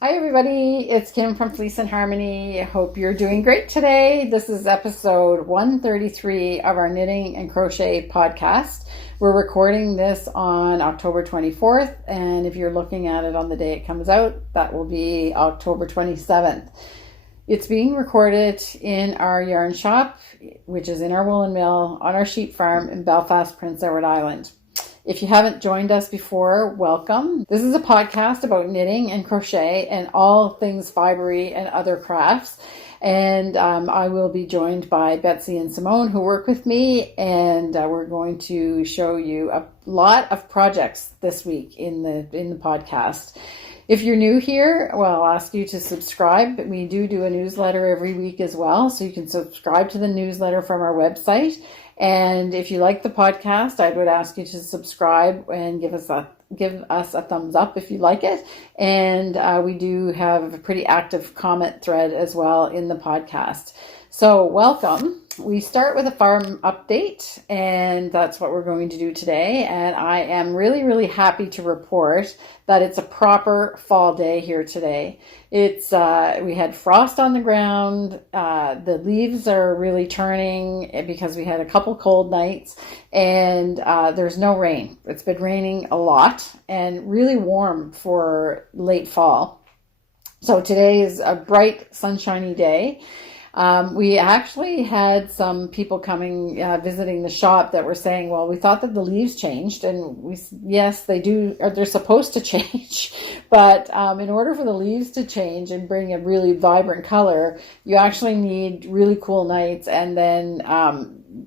Hi everybody, it's Kim from Fleece and Harmony. Hope you're doing great today. This is episode 133 of our Knitting and Crochet podcast. We're recording this on October 24th, and if you're looking at it on the day it comes out, that will be October 27th. It's being recorded in our yarn shop, which is in our woolen mill on our sheep farm in Belfast, Prince Edward Island. If you haven't joined us before, welcome. This is a podcast about knitting and crochet and all things fibery and other crafts. And I will be joined by Betsy and Simone, who work with me, and we're going to show you a lot of projects this week in the podcast. If you're new here, well, I'll ask you to subscribe. We do a newsletter every week as well, so you can subscribe to the newsletter from our website. And if you like the podcast, I would ask you to subscribe and give us a thumbs up if you like it. And we do have a pretty active comment thread as well in the podcast. So welcome. We start with a farm update, and that's what we're going to do today. And I am really, really happy to report that it's a proper fall day here today. It's we had frost on the ground. The leaves are really turning because we had a couple cold nights, and there's no rain. It's been raining a lot and really warm for late fall. So today is a bright, sunshiny day. We actually had some people coming, visiting the shop that were saying, well, we thought that the leaves changed, and yes, they do, or they're supposed to change, but in order for the leaves to change and bring a really vibrant color, you actually need really cool nights and then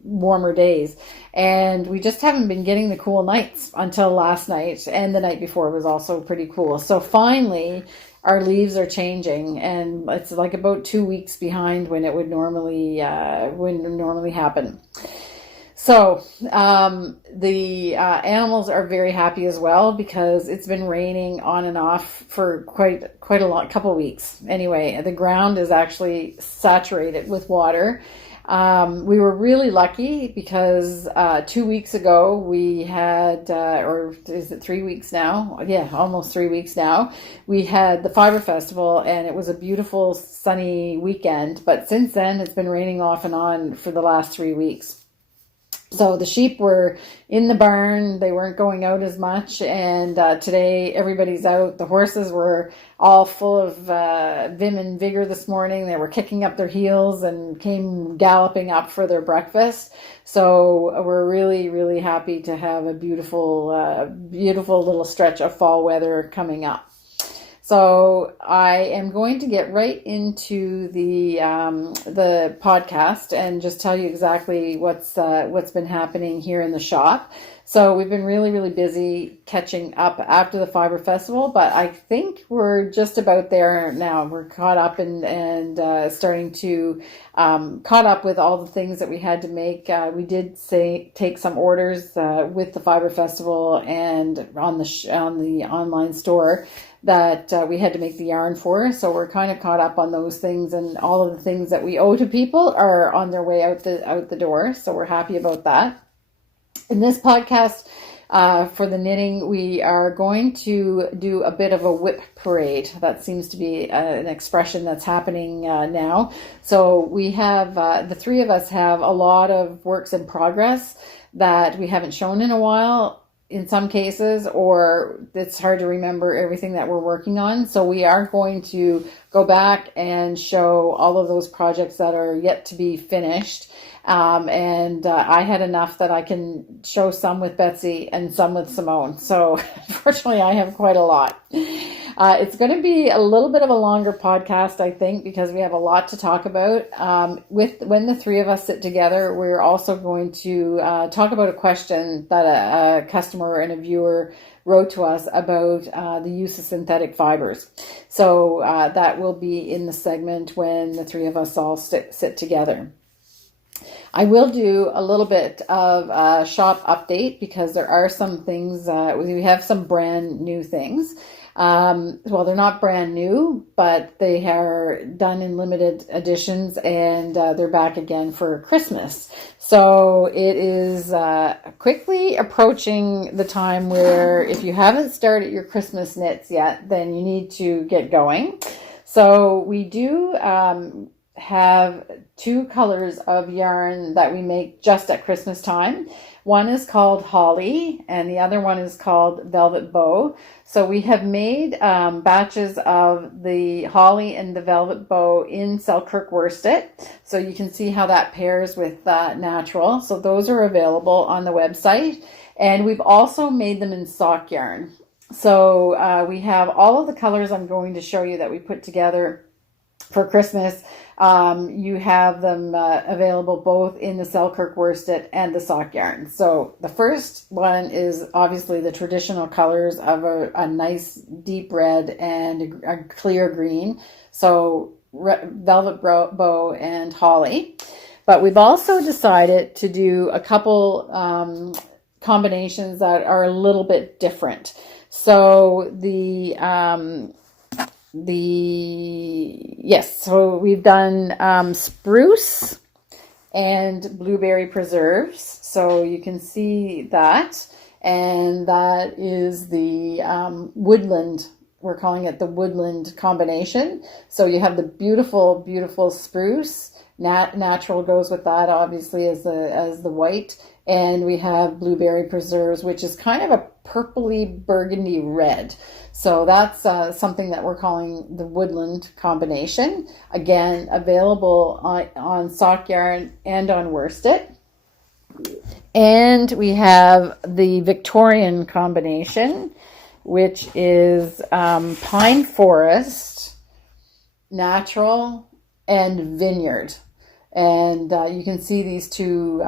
warmer days. And we just haven't been getting the cool nights until last night, and the night before was also pretty cool. So finally, our leaves are changing, and it's like about 2 weeks behind when it would normally happen. So the animals are very happy as well because it's been raining on and off for quite a couple weeks. Anyway, the ground is actually saturated with water. We were really lucky because 2 weeks ago we had, or is it 3 weeks now? Yeah, almost 3 weeks now. We had the Fibre Festival, and it was a beautiful sunny weekend. But since then, it's been raining off and on for the last 3 weeks. So the sheep were in the barn. They weren't going out as much. And today everybody's out. The horses were all full of vim and vigor this morning. They were kicking up their heels and came galloping up for their breakfast. So we're really, really happy to have a beautiful, beautiful little stretch of fall weather coming up. So I am going to get right into the podcast and just tell you exactly what's been happening here in the shop. So we've been really, really busy catching up after the Fibre Festival, but I think we're just about there now. We're caught up and starting to caught up with all the things that we had to make. We did take some orders with the Fibre Festival and on the online store that we had to make the yarn for. So we're kind of caught up on those things, and all of the things that we owe to people are on their way out the door. So we're happy about that. In this podcast for the knitting, we are going to do a bit of a WIP parade. That seems to be an expression that's happening now. So we have, the three of us have a lot of works in progress that we haven't shown in a while, in some cases, or it's hard to remember everything that we're working on. So we are going to go back and show all of those projects that are yet to be finished. And I had enough that I can show some with Betsy and some with Simone. So unfortunately, I have quite a lot. It's going to be a little bit of a longer podcast, I think, because we have a lot to talk about. When the three of us sit together, we're also going to talk about a question that a customer and a viewer wrote to us about the use of synthetic fibers. So that will be in the segment when the three of us all sit together. I will do a little bit of a shop update because there are some things, we have some brand new things. Well, they're not brand new, but they are done in limited editions, and they're back again for Christmas. So it is quickly approaching the time where if you haven't started your Christmas knits yet, then you need to get going. So we do have two colors of yarn that we make just at Christmas time. One is called Holly and the other one is called Velvet Bow. So we have made batches of the Holly and the Velvet Bow in Selkirk worsted. So you can see how that pairs with natural. So those are available on the website. And we've also made them in sock yarn. So we have all of the colors I'm going to show you that we put together for Christmas. You have them available both in the Selkirk worsted and the sock yarn. So the first one is obviously the traditional colors of a nice deep red and a clear green. So Velvet Bow and Holly. But we've also decided to do a couple combinations that are a little bit different. So so we've done spruce and blueberry preserves. So you can see that. And that is the woodland. We're calling it the woodland combination. So you have the beautiful, beautiful spruce. Natural goes with that, obviously, as the white. And we have blueberry preserves, which is kind of a purpley burgundy red. So that's something that we're calling the woodland combination. Again, available on sock yarn and on worsted. And we have the Victorian combination, which is pine forest, natural, and vineyard. And you can see these two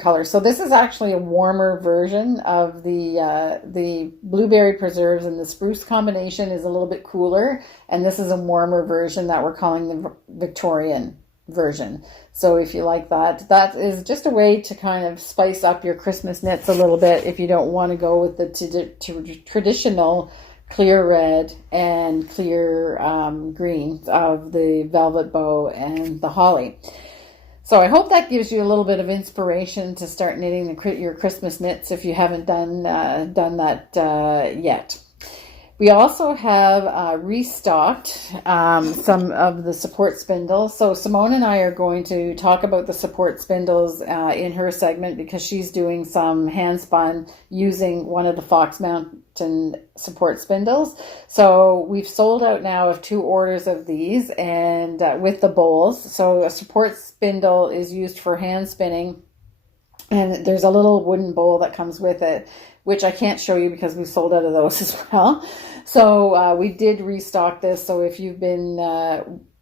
colors. So this is actually a warmer version of the blueberry preserves, and the spruce combination is a little bit cooler. And this is a warmer version that we're calling the Victorian version. So if you like that, that is just a way to kind of spice up your Christmas knits a little bit if you don't want to go with the traditional clear red and clear green of the Velvet Bow and the Holly. So I hope that gives you a little bit of inspiration to start knitting your Christmas knits if you haven't done that yet. We also have restocked some of the support spindles. So Simone and I are going to talk about the support spindles in her segment because she's doing some hand spun using one of the Fox Mountain support spindles. So we've sold out now of 2 orders of these and with the bowls. So a support spindle is used for hand spinning, and there's a little wooden bowl that comes with it, which I can't show you because we sold out of those as well. So we did restock this. So if you've been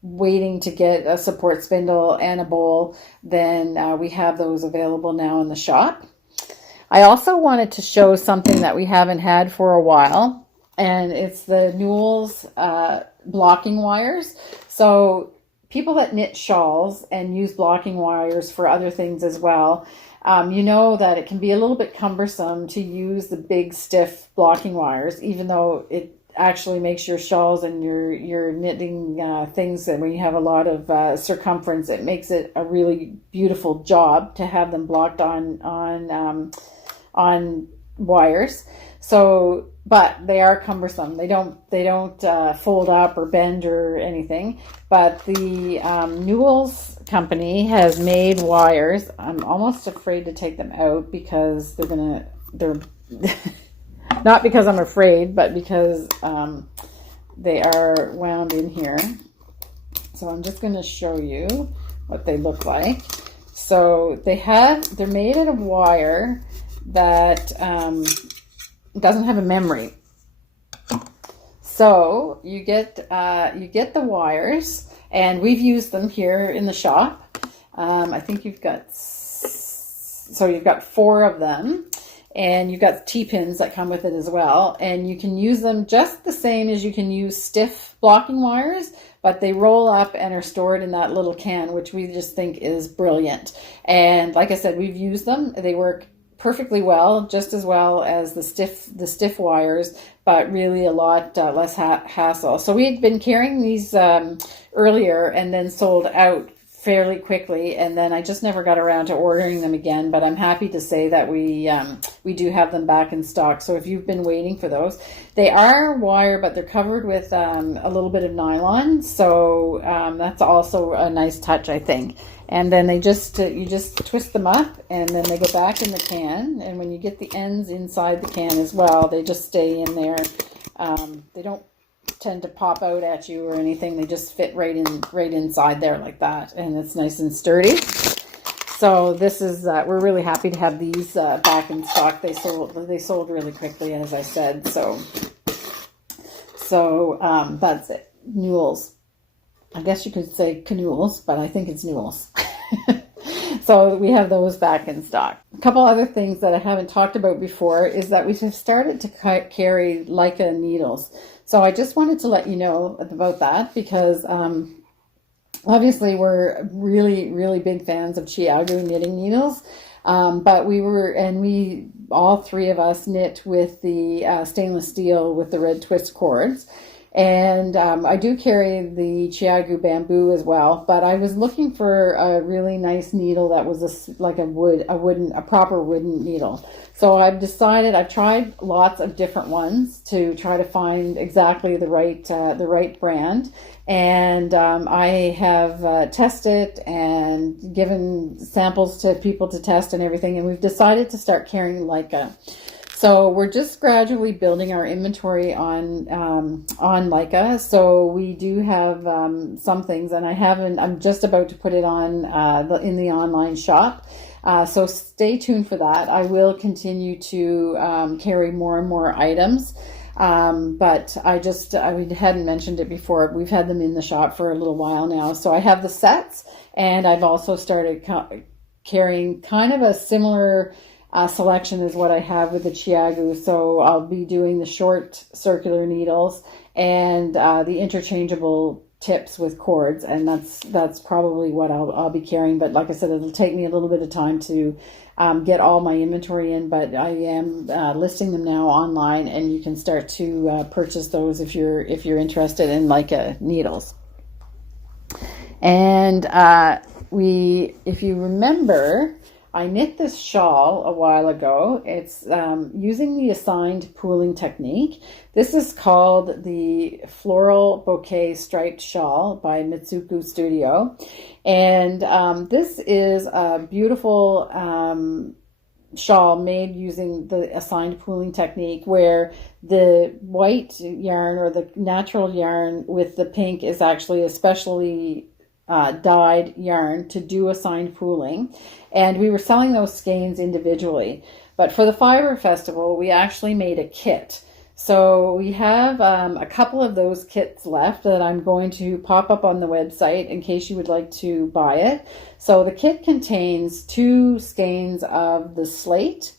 waiting to get a support spindle and a bowl, then we have those available now in the shop. I also wanted to show something that we haven't had for a while, and it's the Newell's blocking wires. So people that knit shawls and use blocking wires for other things as well, you know that it can be a little bit cumbersome to use the big stiff blocking wires, even though it actually makes your shawls and your knitting things, and when you have a lot of circumference, it makes it a really beautiful job to have them blocked on wires. So, but they are cumbersome. They don't fold up or bend or anything. But the Newell's company has made wires. I'm almost afraid to take them out because they're not because I'm afraid, but because they are wound in here. So I'm just going to show you what they look like. So they're made out of wire that doesn't have a memory. So you get the wires, and we've used them here in the shop. I think you've got 4 of them, and you've got T-pins that come with it as well. And you can use them just the same as you can use stiff blocking wires, but they roll up and are stored in that little can, which we just think is brilliant. And like I said, we've used them. They work perfectly well, just as well as the stiff wires, but really a lot less hassle. So we had been carrying these earlier and then sold out fairly quickly, and then I just never got around to ordering them again, but I'm happy to say that we do have them back in stock. So if you've been waiting for those, they are wire, but they're covered with a little bit of nylon, so that's also a nice touch, I think. And then they just you just twist them up, and then they go back in the can, and when you get the ends inside the can as well, they just stay in there. They don't tend to pop out at you or anything. They just fit right inside there like that, and it's nice and sturdy. So this is we're really happy to have these back in stock. They sold really quickly, as I said. So that's it. Newels. I guess you could say canoodles, but I think it's newels. So we have those back in stock. A couple other things that I haven't talked about before is that we have started to carry Leica needles. So I just wanted to let you know about that, because obviously we're really, really big fans of Chiagu knitting needles. But we all three of us knit with the stainless steel with the red twist cords. And I do carry the Chiagu bamboo as well, but I was looking for a really nice needle that was a proper wooden needle. So I've tried lots of different ones to try to find exactly the right brand. And I have tested and given samples to people to test and everything, and we've decided to start carrying Leica. So we're just gradually building our inventory on Leica. So we do have some things, and I'm just about to put it on in the online shop. So stay tuned for that. I will continue to carry more and more items. But I hadn't mentioned it before. We've had them in the shop for a little while now. So I have the sets, and I've also started carrying kind of a similar selection is what I have with the Chiagu. So I'll be doing the short circular needles and the interchangeable tips with cords, and that's probably what I'll be carrying. But like I said, it'll take me a little bit of time to get all my inventory in, but I am listing them now online, and you can start to purchase those if you're interested in Leica needles. And if you remember, I knit this shawl a while ago. It's using the assigned pooling technique. This is called the Floral Bouquet Striped Shawl by Mitsuku Studio. And this is a beautiful shawl made using the assigned pooling technique, where the white yarn or the natural yarn with the pink is actually especially dyed yarn to do assigned pooling. And we were selling those skeins individually, but for the Fibre Festival we actually made a kit. So we have a couple of those kits left that I'm going to pop up on the website in case you would like to buy it. So the kit contains 2 skeins of the slate,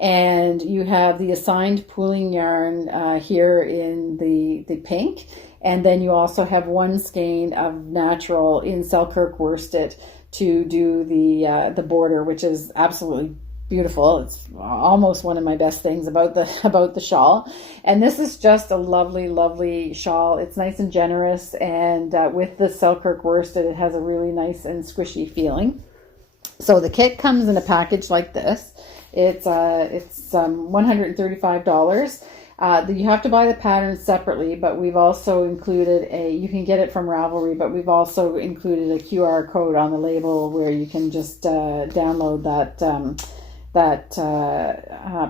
and you have the assigned pooling yarn here in the pink. And then you also have 1 skein of natural in Selkirk worsted to do the border, which is absolutely beautiful. It's almost one of my best things about the shawl. And this is just a lovely, lovely shawl. It's nice and generous, and with the Selkirk worsted, it has a really nice and squishy feeling. So the kit comes in a package like this. It's $135. You have to buy the pattern separately, but we've also included you can get it from Ravelry, but we've also included a QR code on the label where you can just download that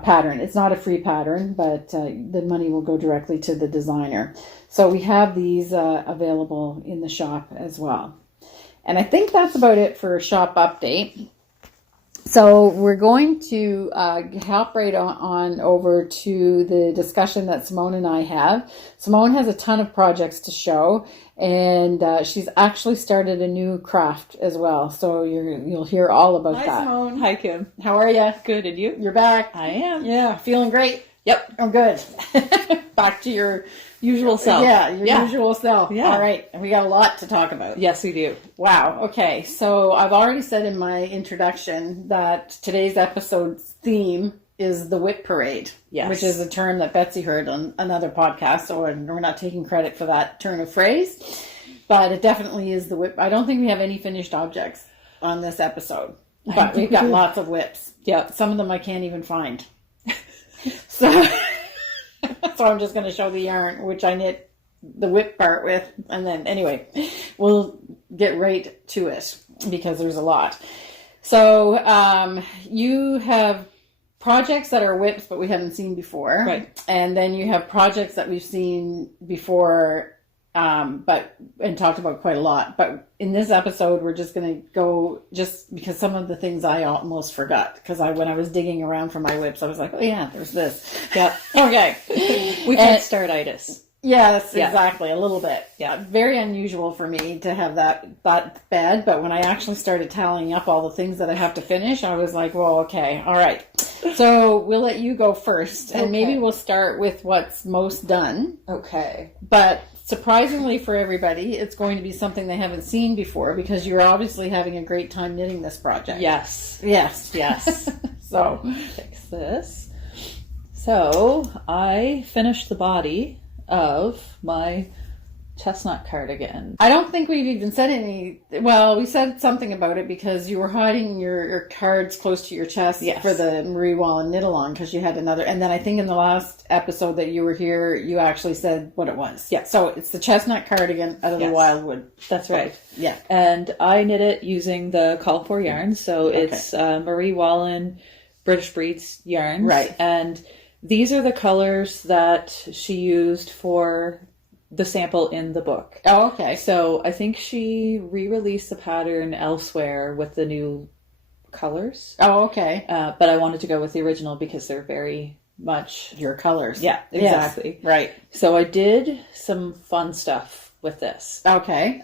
pattern. It's not a free pattern, but the money will go directly to the designer. So we have these available in the shop as well. And I think that's about it for a shop update. So we're going to hop right on over to the discussion that Simone and I have. Simone has a ton of projects to show, and she's actually started a new craft as well. So you'll hear all about that. Hi, Simone. Hi, Kim. How are you? Good, and you? You're back. I am. Yeah, feeling great. Yep. I'm good. Back to your usual self. Yeah, usual self. Yeah. All right. And we got a lot to talk about. Yes, we do. Wow. Okay. So I've already said in my introduction that today's episode's theme is the WIP parade, Yes. which is a term that Betsy heard on another podcast, so we're not taking credit for that turn of phrase, but it definitely is the WIP. I don't think we have any finished objects on this episode, but we've got lots of WIPs. Yeah. Some of them I can't even find. So, so I'm just going to show the yarn, which I knit the WIP part with, and then anyway, we'll get right to it because there's a lot. So you have projects that are WIPs but we haven't seen before, right? And then you have projects that we've seen before, and talked about quite a lot. But in this episode, we're just going to go just because some of the things I almost forgot because when I was digging around for my WIPs, I was like, oh yeah, there's this. Yeah. Okay. We've had startitis. Yes, yeah. Exactly. A little bit. Yeah. Very unusual for me to have that bad. But when I actually started tallying up all the things that I have to finish, I was like, well, okay. All right. So we'll let you go first. And maybe we'll start with what's most done. Okay. But surprisingly for everybody, it's going to be something they haven't seen before because you're obviously having a great time knitting this project. Yes. Yes. Yes. So fix this. So I finished the body of my chestnut cardigan. I don't think we've even said any. Well, we said something about it because you were hiding your cards close to your chest for the Marie Wallin knit along because you had another. And then I think in the last episode that you were here, you actually said what it was. Yeah. So it's the chestnut cardigan out of the Wildwood. That's right. Yeah. And I knit it using the Call for yarn. So it's Marie Wallin British Breeds yarns. Right. And these are the colors that she used for the sample in the book. Oh, okay. So I think she re-released the pattern elsewhere with the new colors. Oh, okay. But I wanted to go with the original because they're very much your colors. Yeah, exactly. Yes. Right. So I did some fun stuff with this. Okay.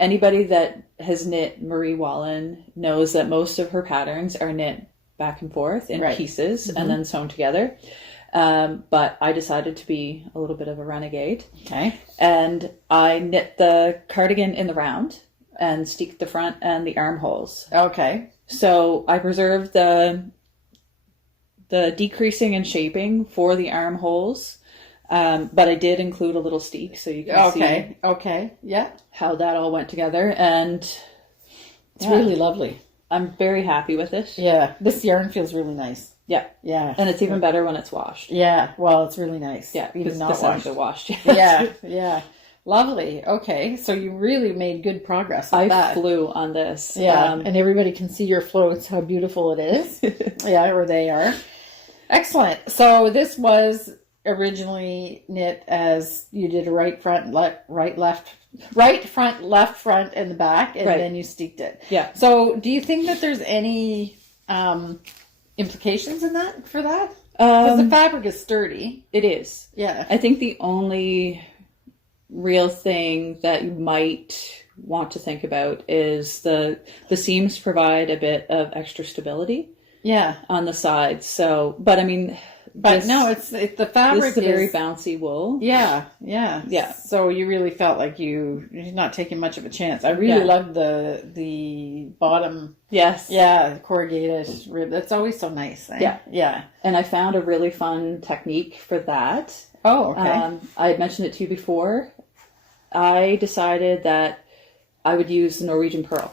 Anybody that has knit Marie Wallin knows that most of her patterns are knit back and forth in pieces and then sewn together. But I decided to be a little bit of a renegade. Okay. And I knit the cardigan in the round and steeked the front and the armholes. Okay. So I preserved the decreasing and shaping for the armholes. But I did include a little steek so you can see how that all went together. And it's really lovely. I'm very happy with it. Yeah. This yarn feels really nice. Yeah. Yeah. And it's even better when it's washed. Yeah. Well, it's really nice. Yeah. Even not this washed. washed. Yeah. Yeah. Lovely. Okay. So you really made good progress with that. I flew on this. Yeah. And everybody can see your floats, how beautiful it is. Yeah. Or they are. Excellent. So this was originally knit as you did a right front, right front, left front, and the back, and then you steeked it. Yeah. So do you think that there's any implications in that for that? Because the fabric is sturdy. It is. Yeah. I think the only real thing that you might want to think about is the seams provide a bit of extra stability. Yeah. On the sides. So, but I mean... But no, it's the fabric is a very bouncy wool. Yeah, yeah, yeah. So you really felt like you're not taking much of a chance. I really loved the bottom. Yes. Yeah, corrugated rib. That's always so nice. Eh? Yeah, yeah. And I found a really fun technique for that. Oh, okay. I had mentioned it to you before. I decided that I would use the Norwegian purl.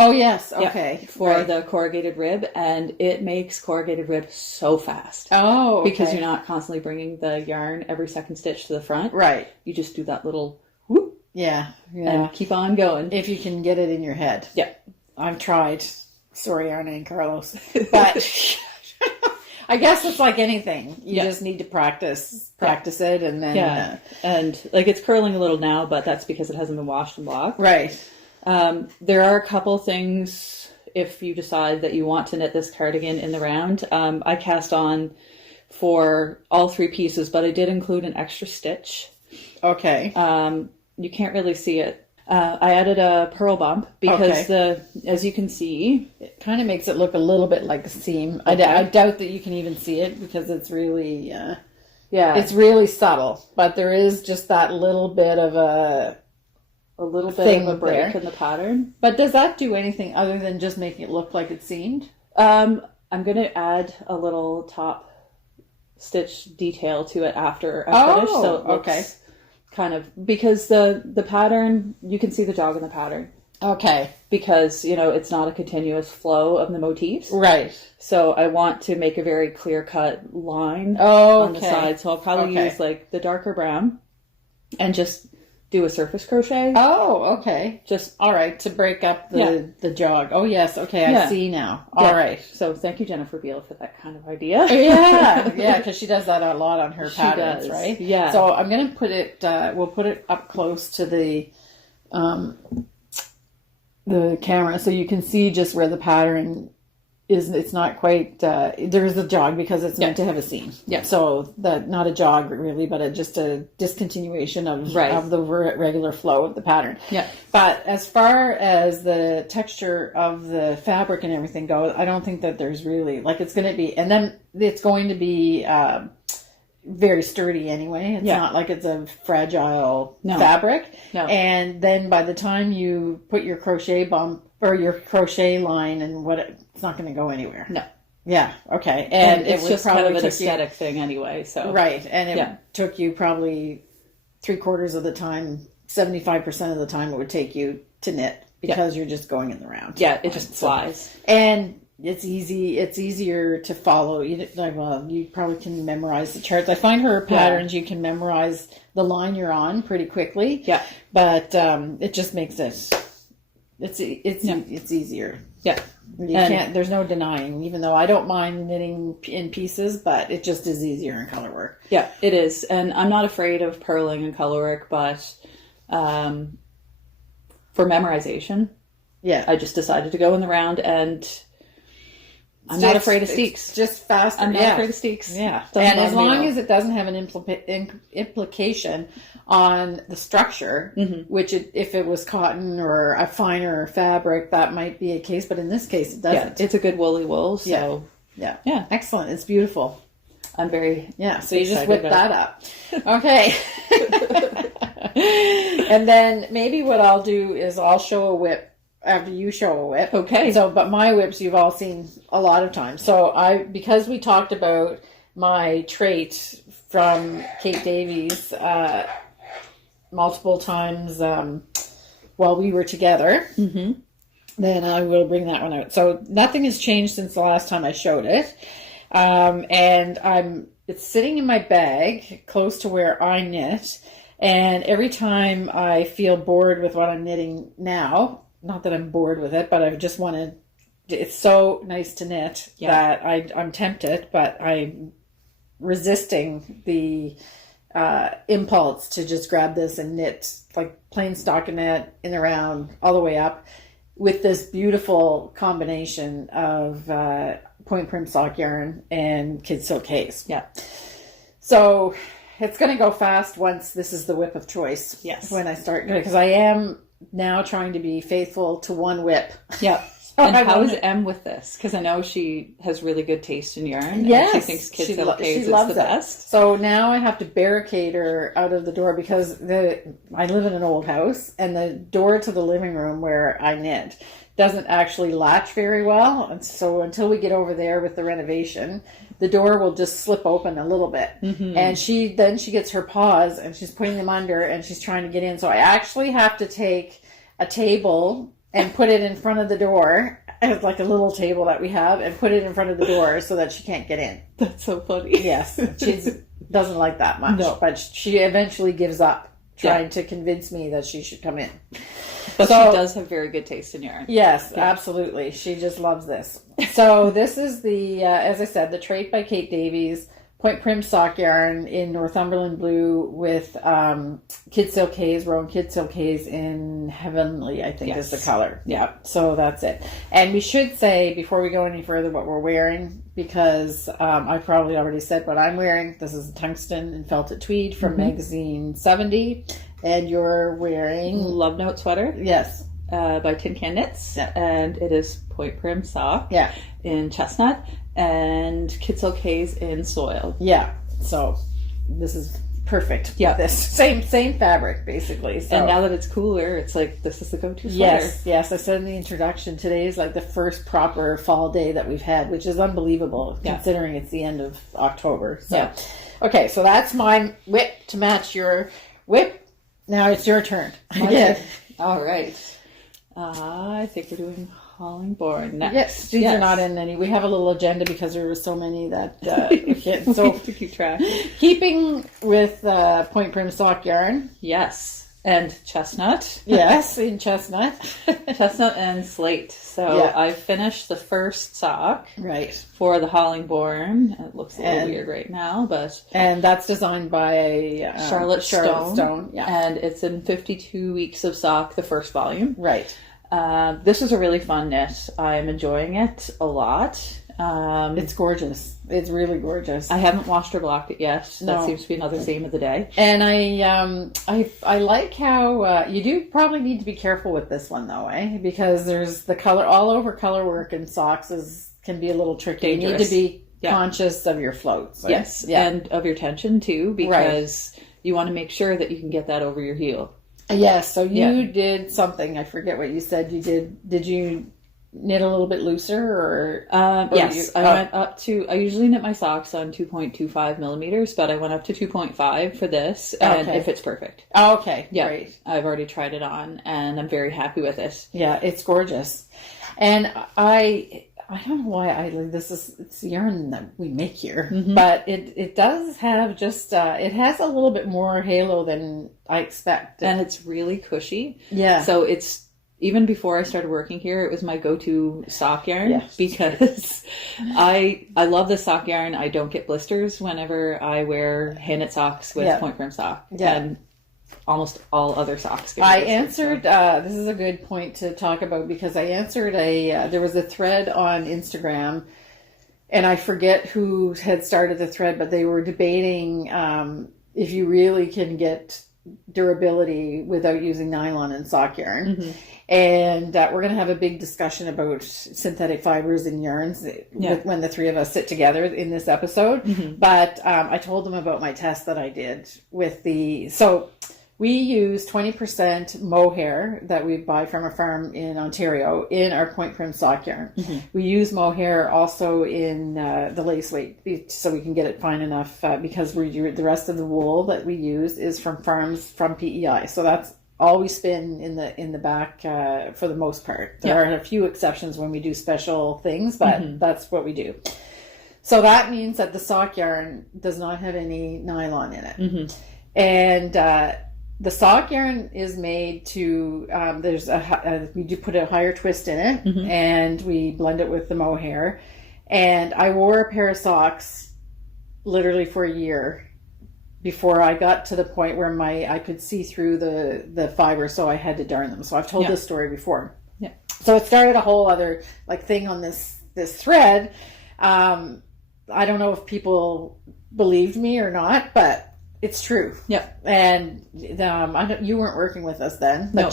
Oh, yes. Okay. For the corrugated rib, and it makes corrugated rib so fast. Oh, okay. Because you're not constantly bringing the yarn every second stitch to the front. Right. You just do that little whoop. Yeah. And keep on going. If you can get it in your head. Yeah. I've tried. Sorry, Arne and Carlos. But I guess it's like anything. You just need to practice it, and then... Yeah. And it's curling a little now, but that's because it hasn't been washed and blocked. Right. There are a couple things if you decide that you want to knit this cardigan in the round. I cast on for all three pieces, but I did include an extra stitch. Okay. You can't really see it. I added a purl bump because as you can see, it kind of makes it look a little bit like a seam. I doubt that you can even see it because it's really, it's really subtle, but there is just that little bit of a little bit of a break in the pattern. But does that do anything other than just making it look like it's seamed? I'm going to add a little top stitch detail to it after I finish. So it looks kind of, because the pattern, you can see the jog in the pattern. Okay. Because, it's not a continuous flow of the motifs. Right. So I want to make a very clear-cut line on the side. So I'll probably use like the darker brown and just do a surface crochet. Oh, okay. Just all right, to break up the jog. Oh, yes. Okay, I see now. All right. So thank you, Jennifer Beal, for that kind of idea. Yeah, because she does that a lot on her patterns, does. right? Yeah. So I'm going to put it, we'll put it up close to the camera so you can see just where the pattern is. It's not quite, there's a jog because it's meant to have a seam. Yeah. So not a jog really, but just a discontinuation of the regular flow of the pattern. Yeah. But as far as the texture of the fabric and everything goes, I don't think that there's really, like, it's going to be, and then it's going to be very sturdy anyway. It's not like it's a fragile fabric. No. And then by the time you put your crochet bump or your crochet line and it's not going to go anywhere. No. Yeah. Okay. And it's just kind of an aesthetic thing anyway. So right. And it took you probably 3/4 of the time, 75% of the time it would take you to knit because you're just going in the round. Yeah. It just flies. And it's easy. It's easier to follow. You probably can memorize the charts. I find her patterns, you can memorize the line you're on pretty quickly. Yeah. But it just makes it. It's easier. Yeah. There's no denying, even though I don't mind knitting in pieces, but it just is easier in color work. Yeah, it is. And I'm not afraid of purling in color work, but for memorization, I just decided to go in the round, and I'm not afraid of steeks. Just faster. I'm not afraid of steeks. Yeah. And as long as it doesn't have an implication on the structure, which if it was cotton or a finer fabric, that might be a case. But in this case, it doesn't. Yeah, it's a good woolly wool. So yeah. Excellent. It's beautiful. I'm very So you just whip that up. Okay. And then maybe what I'll do is I'll show a whip after you show a whip. Okay. But my whips you've all seen a lot of times. So because we talked about my Treit from Kate Davies multiple times while we were together, then I will bring that one out. So nothing has changed since the last time I showed it. And it's sitting in my bag close to where I knit. And every time I feel bored with what I'm knitting now, not that I'm bored with it, but I just want to, it's so nice to knit that I'm tempted, but I'm resisting the impulse to just grab this and knit like plain stockinette in the round all the way up with this beautiful combination of point prim sock yarn and kid silk haze. Yeah. So it's going to go fast once this is the whip of choice. Yes. When I start, because I am now trying to be faithful to one whip. Yeah. And how is Em with this? Because I know she has really good taste in yarn. Yes. And she thinks kid silk haze is the best. So now I have to barricade her out of the door because I live in an old house and the door to the living room where I knit doesn't actually latch very well. And so until we get over there with the renovation, the door will just slip open a little bit. And she gets her paws and she's putting them under and she's trying to get in. So I actually have to take a table and put it in front of the door. It's like a little table that we have and put it in front of the door so that she can't get in. That's so funny. Yes. She doesn't like that much. No. But she eventually gives up trying to convince me that she should come in. But she does have very good taste in yarn. Yes, absolutely. She just loves this. So this is the, as I said, the Treit by Kate Davies, point prim sock yarn in Northumberland blue with kid silk haze, rowan kid silk haze in Heavenly, I think is the color. Yeah, so that's it. And we should say, before we go any further, what we're wearing, because I probably already said what I'm wearing. This is tungsten and felted tweed from magazine 70. And you're wearing Love Note sweater. Yes. By Tin Can Knits. Yeah. And it is point prim sock in chestnut and kid silk haze in soil. Yeah. So this is perfect. Yeah. This same fabric basically. So. And now that it's cooler, it's like this is the go-to sweater. Yes. I said in the introduction, today is like the first proper fall day that we've had, which is unbelievable considering it's the end of October. So, okay, so that's my WIP to match your WIP. Now it's your turn. Okay. All right. I think we're doing Hollingbourne next. Yes, these are not in any. We have a little agenda because there were so many that we can't. So to keep track. Keeping with point prim sock yarn. Yes, and chestnut. Yes, in chestnut. Chestnut and slate. So I finished the first sock. Right. For the Hollingbourne. It looks a little weird right now, but and that's designed by Charlotte Stone. Yeah, and it's in 52 weeks of sock, the first volume. Right. This is a really fun knit. I'm enjoying it a lot. It's gorgeous. It's really gorgeous. I haven't washed or blocked it yet. That seems to be another theme of the day. And I like how you do probably need to be careful with this one though, because there's the color all over color work in socks can be a little tricky. Dangerous. You need to be conscious of your floats. Right? Yes, and of your tension too, because you want to make sure that you can get that over your heel. Yes, so you did something. I forget what you said you did. Did you knit a little bit looser or yes, I went up to, I usually knit my socks on 2.25 millimeters, but I went up to 2.5 for this, and it fits perfect. Oh, okay. Yeah, great. I've already tried it on and I'm very happy with it. Yeah, it's gorgeous. And I don't know why it's yarn that we make here, but it does have just it has a little bit more halo than I expect, and it's really cushy. Yeah. So it's, even before I started working here, it was my go-to sock yarn because I love this sock yarn. I don't get blisters whenever I wear hand-knit socks with point prim sock. Yeah. And almost all other socks. I answered, this is a good point to talk about because I answered there was a thread on Instagram and I forget who had started the thread, but they were debating if you really can get durability without using nylon and sock yarn. And we're going to have a big discussion about synthetic fibers and yarns when the three of us sit together in this episode. But I told them about my test that I did with so we use 20% mohair that we buy from a farm in Ontario in our point prim sock yarn. We use mohair also in the lace weight so we can get it fine enough because the rest of the wool that we use is from farms from PEI. So that's all we spin in the back for the most part. There are a few exceptions when we do special things, but that's what we do. So that means that the sock yarn does not have any nylon in it. And the sock yarn is made to, we do put a higher twist in it and we blend it with the mohair. And I wore a pair of socks literally for a year before I got to the point where I could see through the fiber, so I had to darn them. So I've told this story before. Yeah. So it started a whole other thing on this thread. I don't know if people believed me or not, but it's true. Yep. And you weren't working with us then, but no.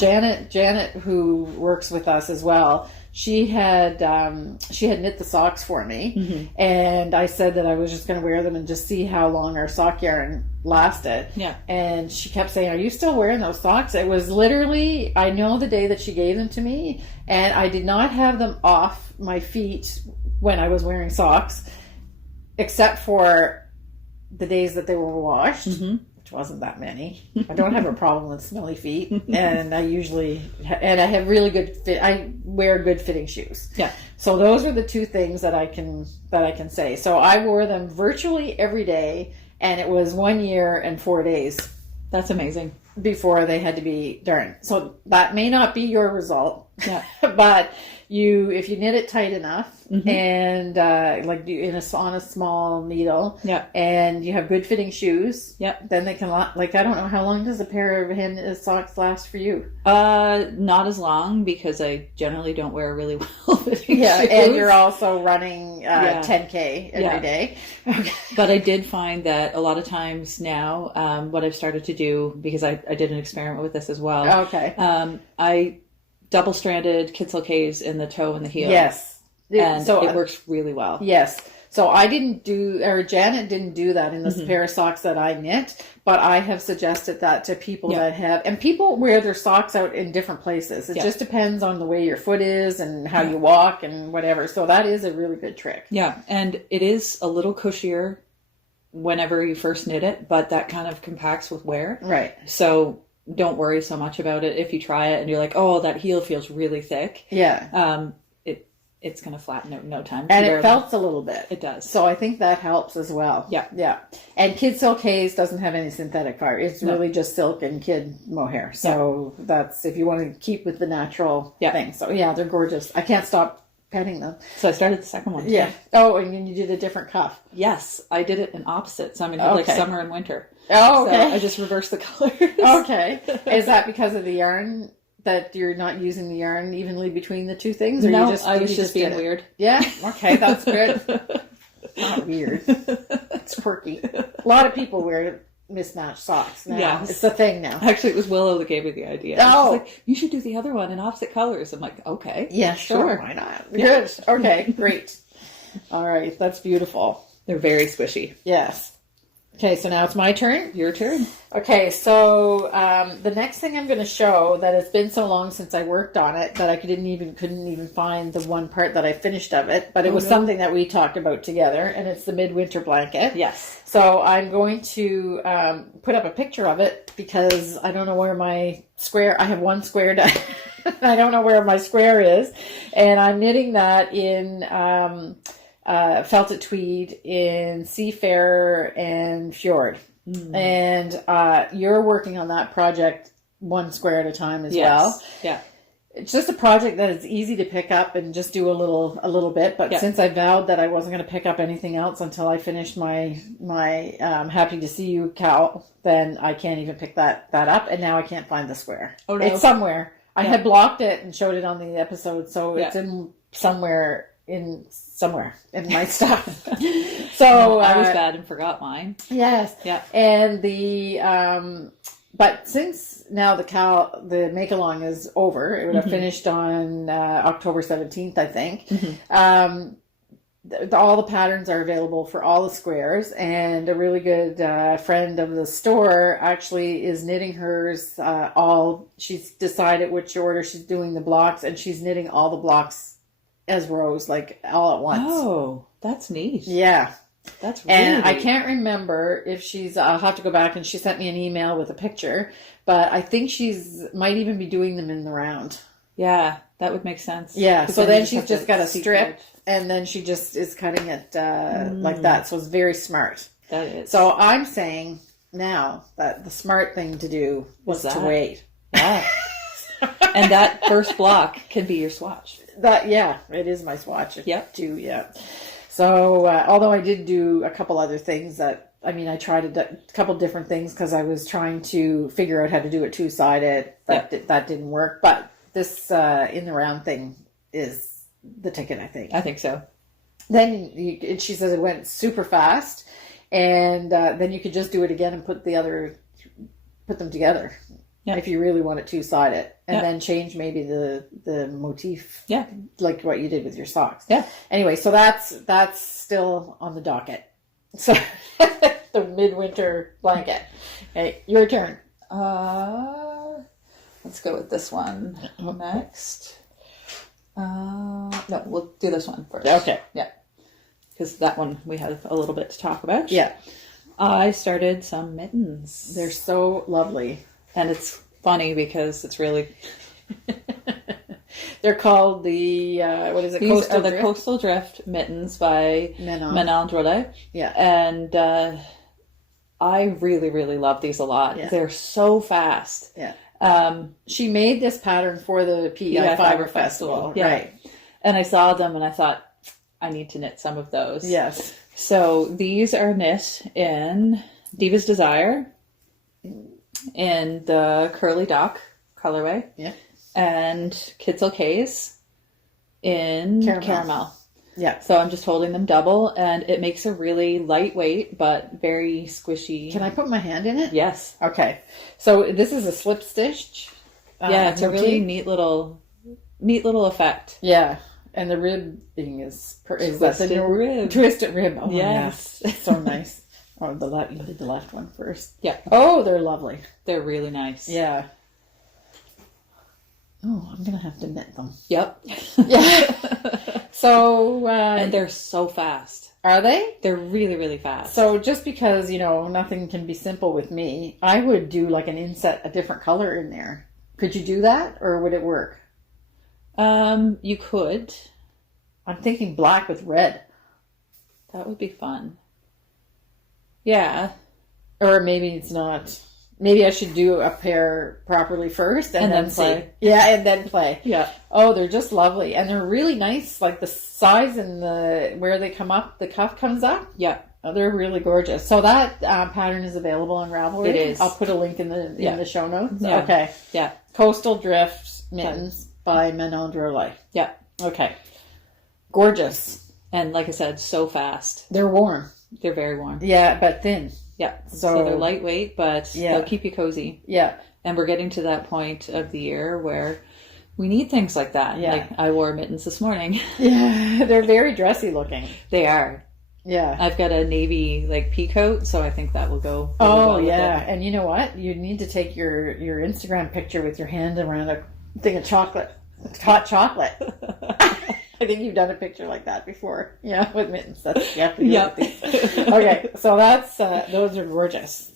Janet, who works with us as well, she had knit the socks for me, and I said that I was just going to wear them and just see how long our sock yarn lasted. Yeah. And she kept saying, "Are you still wearing those socks?" It was literally, I know the day that she gave them to me, and I did not have them off my feet when I was wearing socks, except for the days that they were washed, which wasn't that many. I don't have a problem with smelly feet, and I have really good fit. I wear good fitting shoes. Yeah. So those are the two things that I can say. So I wore them virtually every day, and it was 1 year and 4 days. That's amazing. Before they had to be darned. So that may not be your result. Yeah. But if you knit it tight enough and on a small needle, and you have good fitting shoes, then they can I don't know, how long does a pair of hand socks last for you? Not as long, because I generally don't wear really well fitting shoes. And you're also running 10K every day. Okay. But I did find that a lot of times now, what I've started to do, because I did an experiment with this as well. Okay. I double-stranded Kitzel K's in the toe and the heel. Yes. And so it works really well. Yes. So I didn't do, or Janet didn't do that in this pair of socks that I knit, but I have suggested that to people that have, and people wear their socks out in different places. It just depends on the way your foot is and how you walk and whatever. So that is a really good trick. Yeah. And it is a little cushier whenever you first knit it, but that kind of compacts with wear. Right. So don't worry so much about it. If you try it and you're like, oh, that heel feels really thick. Yeah. It's going to flatten out in no time. And it felts a little bit. It does. So I think that helps as well. Yeah. Yeah. And Kid Silk Haze doesn't have any synthetic fiber. It's really just silk and kid mohair. So that's if you want to keep with the natural thing. So yeah, they're gorgeous. I can't stop petting them. So I started the second one too. Yeah. Oh, and then you did a different cuff. Yes. I did it in opposite. So I'm going to do like summer and winter. Oh, okay. So I just reversed the colors. Okay. Is that because of the yarn? That you're not using the yarn evenly between the two things? Or No, I was just being weird. Yeah? Okay, that's good. Not weird. It's quirky. A lot of people wear mismatched socks now. Yes. It's a thing now. Actually, it was Willow that gave me the idea. Oh. She's like, you should do the other one in opposite colors. I'm like, okay. Yeah, sure. Why not? Good. Okay, great. All right, that's beautiful. They're very squishy. Yes. Okay, so now it's my turn. Your turn. Okay, so the next thing I'm going to show that it's been so long since I worked on it that I couldn't even find the one part that I finished of it, but it was something that we talked about together, and it's the midwinter blanket. Yes. So I'm going to put up a picture of it because I don't know where my square. I have one square done. I don't know where my square is, and I'm knitting that in. Felted tweed in Seafarer and Fjord. And you're working on that project one square at a time as well. Yeah. It's just a project that is easy to pick up and just do a little bit. But since I vowed that I wasn't going to pick up anything else until I finished my Happy to See You cowl, then I can't even pick that up. And now I can't find the square. Oh, no. It's somewhere. I had blocked it and showed it on the episode, so it's in somewhere in my stuff. So I was bad and forgot mine. Yes. Yeah. And the but since now the make along is over, it would have finished on October 17th, I think. All the patterns are available for all the squares, and a really good friend of the store actually is knitting hers she's decided which order she's doing the blocks, and she's knitting all the blocks as rows, like all at once. Oh, that's neat. Yeah. That's really And neat. I can't remember if I'll have to go back, and she sent me an email with a picture, but I think might even be doing them in the round. Yeah, that would make sense. Yeah, so then she's just got a strip, and then she just is cutting it like that. So it's very smart. That is. So I'm saying now that the smart thing to do was to wait. Yeah. And that first block can be your swatch. It is my swatch. Too, yeah. So although I did do a couple other things I tried a couple different things because I was trying to figure out how to do it two-sided. That didn't work. But this in the round thing is the ticket, I think. I think so. Then she says it went super fast, and then you could just do it again and put them together. Yeah. If you really want it two-sided, and then change maybe the motif, like what you did with your socks. Yeah. Anyway, so that's still on the docket. So the midwinter blanket. Okay, your turn. Let's go with this one next. No, we'll do this one first. Okay. Yeah. Because that one we have a little bit to talk about. Yeah. I started some mittens. They're so lovely. And it's funny because it's really... They're called the, what is it? These are the Coastal Drift mittens by Manon Drolet. Yeah. And I really, really love these a lot. Yeah. They're so fast. Yeah. She made this pattern for the PEI Fiber Festival. Yeah. Right. And I saw them and I thought, I need to knit some of those. Yes. So these are knit in Diva's Desire in the Curly Dock colorway. Yeah. And Kid Silk Haze in caramel. Yeah. So I'm just holding them double, and it makes a really lightweight but very squishy. Can I put my hand in it? Yes. Okay. So this is a slip stitch. Yeah, it's a really neat little effect. Yeah. And the ribbing is Twisted rib. Twisted rib. Oh, yes. Yeah. So nice. Oh, you did the left one first. Yeah. Oh, they're lovely. They're really nice. Yeah. Oh, I'm going to have to knit them. Yep. Yeah. So... and they're so fast. Are they? They're really, really fast. So just because, nothing can be simple with me, I would do like an inset, a different color in there. Could you do that, or would it work? You could. I'm thinking black with red. That would be fun. Yeah. Or maybe it's not. Maybe I should do a pair properly first and then play. Yeah, and then play. Yeah. Oh, they're just lovely. And they're really nice. Like the size and where they come up, the cuff comes up. Yeah. Oh, they're really gorgeous. So that pattern is available on Ravelry. It is. I'll put a link in the show notes. Yeah. Okay. Yeah. Coastal Drift Mittens by Manon Drolet. Yeah. Okay. Gorgeous. And like I said, so fast. They're warm. They're very warm. Yeah, but thin. Yeah. So they're lightweight, but they'll keep you cozy. Yeah. And we're getting to that point of the year where we need things like that. Yeah. Like I wore mittens this morning. Yeah. They're very dressy looking. They are. Yeah. I've got a navy pea coat, so I think that will go really well with yeah. it. And you know what? You need to take your Instagram picture with your hand around a thing of chocolate. Hot chocolate. I think you've done a picture like that before. Yeah, with mittens. That's you have to do with these. Okay, so that's those are gorgeous.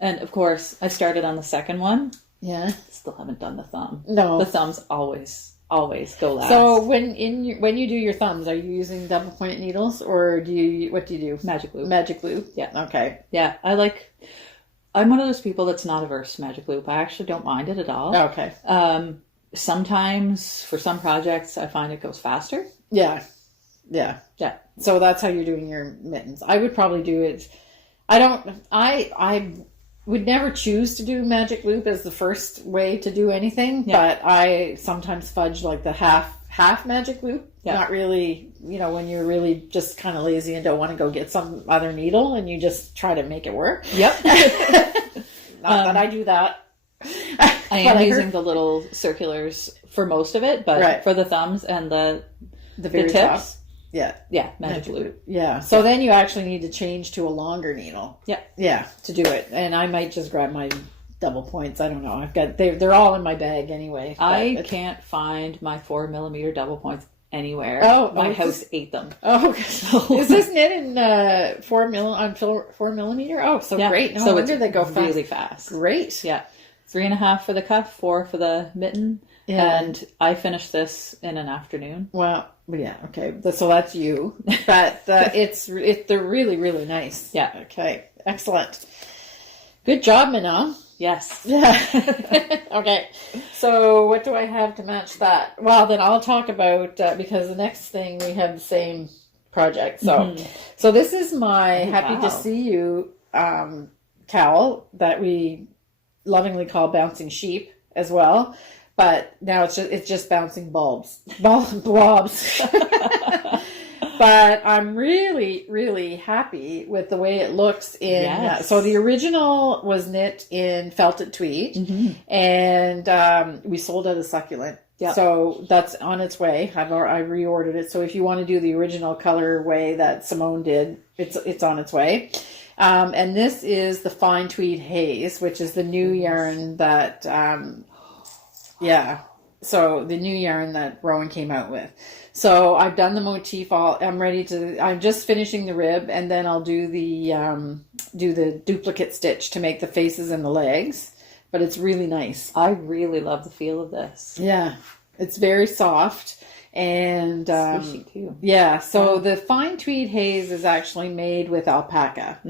And of course, I started on the second one. Yeah. Still haven't done the thumb. No. The thumbs always go last. So when you do your thumbs, are you using double point needles or what do you do? Magic loop. Magic loop. Yeah. Okay. Yeah, I'm one of those people that's not averse to magic loop. I actually don't mind it at all. Okay. Sometimes for some projects, I find it goes faster. Yeah. Yeah. Yeah. So that's how you're doing your mittens. I would probably do it. I would never choose to do magic loop as the first way to do anything, but I sometimes fudge like the half magic loop. Yeah. Not really, when you're really just kind of lazy and don't want to go get some other needle and you just try to make it work. Yep. Not that I do that. I am using the little circulars for most of it, but for the thumbs and the very tips, top. Yeah, magic loop. Yeah, so then you actually need to change to a longer needle. Yeah, to do it. And I might just grab my double points. I don't know. They're all in my bag anyway. I can't find my 4mm double points anywhere. My house ate them. Oh, is this knit in 4mm? Oh, so great. No wonder they go fast. Really fast. Great. Yeah. 3.5 for the cuff, 4 for the mitten. Yeah. And I finished this in an afternoon. Well, yeah, okay. So that's you. But they're really, really nice. Yeah. Okay. Excellent. Good job, Manon. Yes. Yeah. Okay. So what do I have to match that? Well, then I'll talk about, because the next thing we have the same project. So, so this is my Happy to See You cowl that we lovingly call Bouncing Sheep as well. But now it's just bouncing blobs. But I'm really, really happy with the way it looks in. So the original was knit in felted tweed, and we sold out a succulent. Yep. So that's on its way. I reordered it. So if you want to do the original colorway that Simone did, it's on its way. And this is the fine tweed haze, which is the new yarn that, so the new yarn that Rowan came out with. So I've done the motif. I'm just finishing the rib, and then I'll do the duplicate stitch to make the faces and the legs. But it's really nice. I really love the feel of this. Yeah, it's very soft. And squishy too. Yeah, so the fine tweed haze is actually made with alpaca.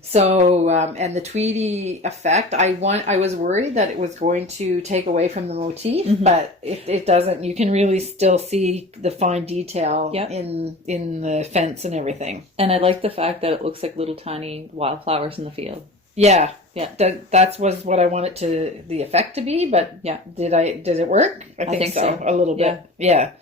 So and the tweedy effect, I was worried that it was going to take away from the motif, but it doesn't. You can really still see the fine detail in the fence and everything. And I like the fact that it looks like little tiny wildflowers in the field. Yeah. That was what I wanted the effect to be, but did it work? I think so. A little bit. Yeah.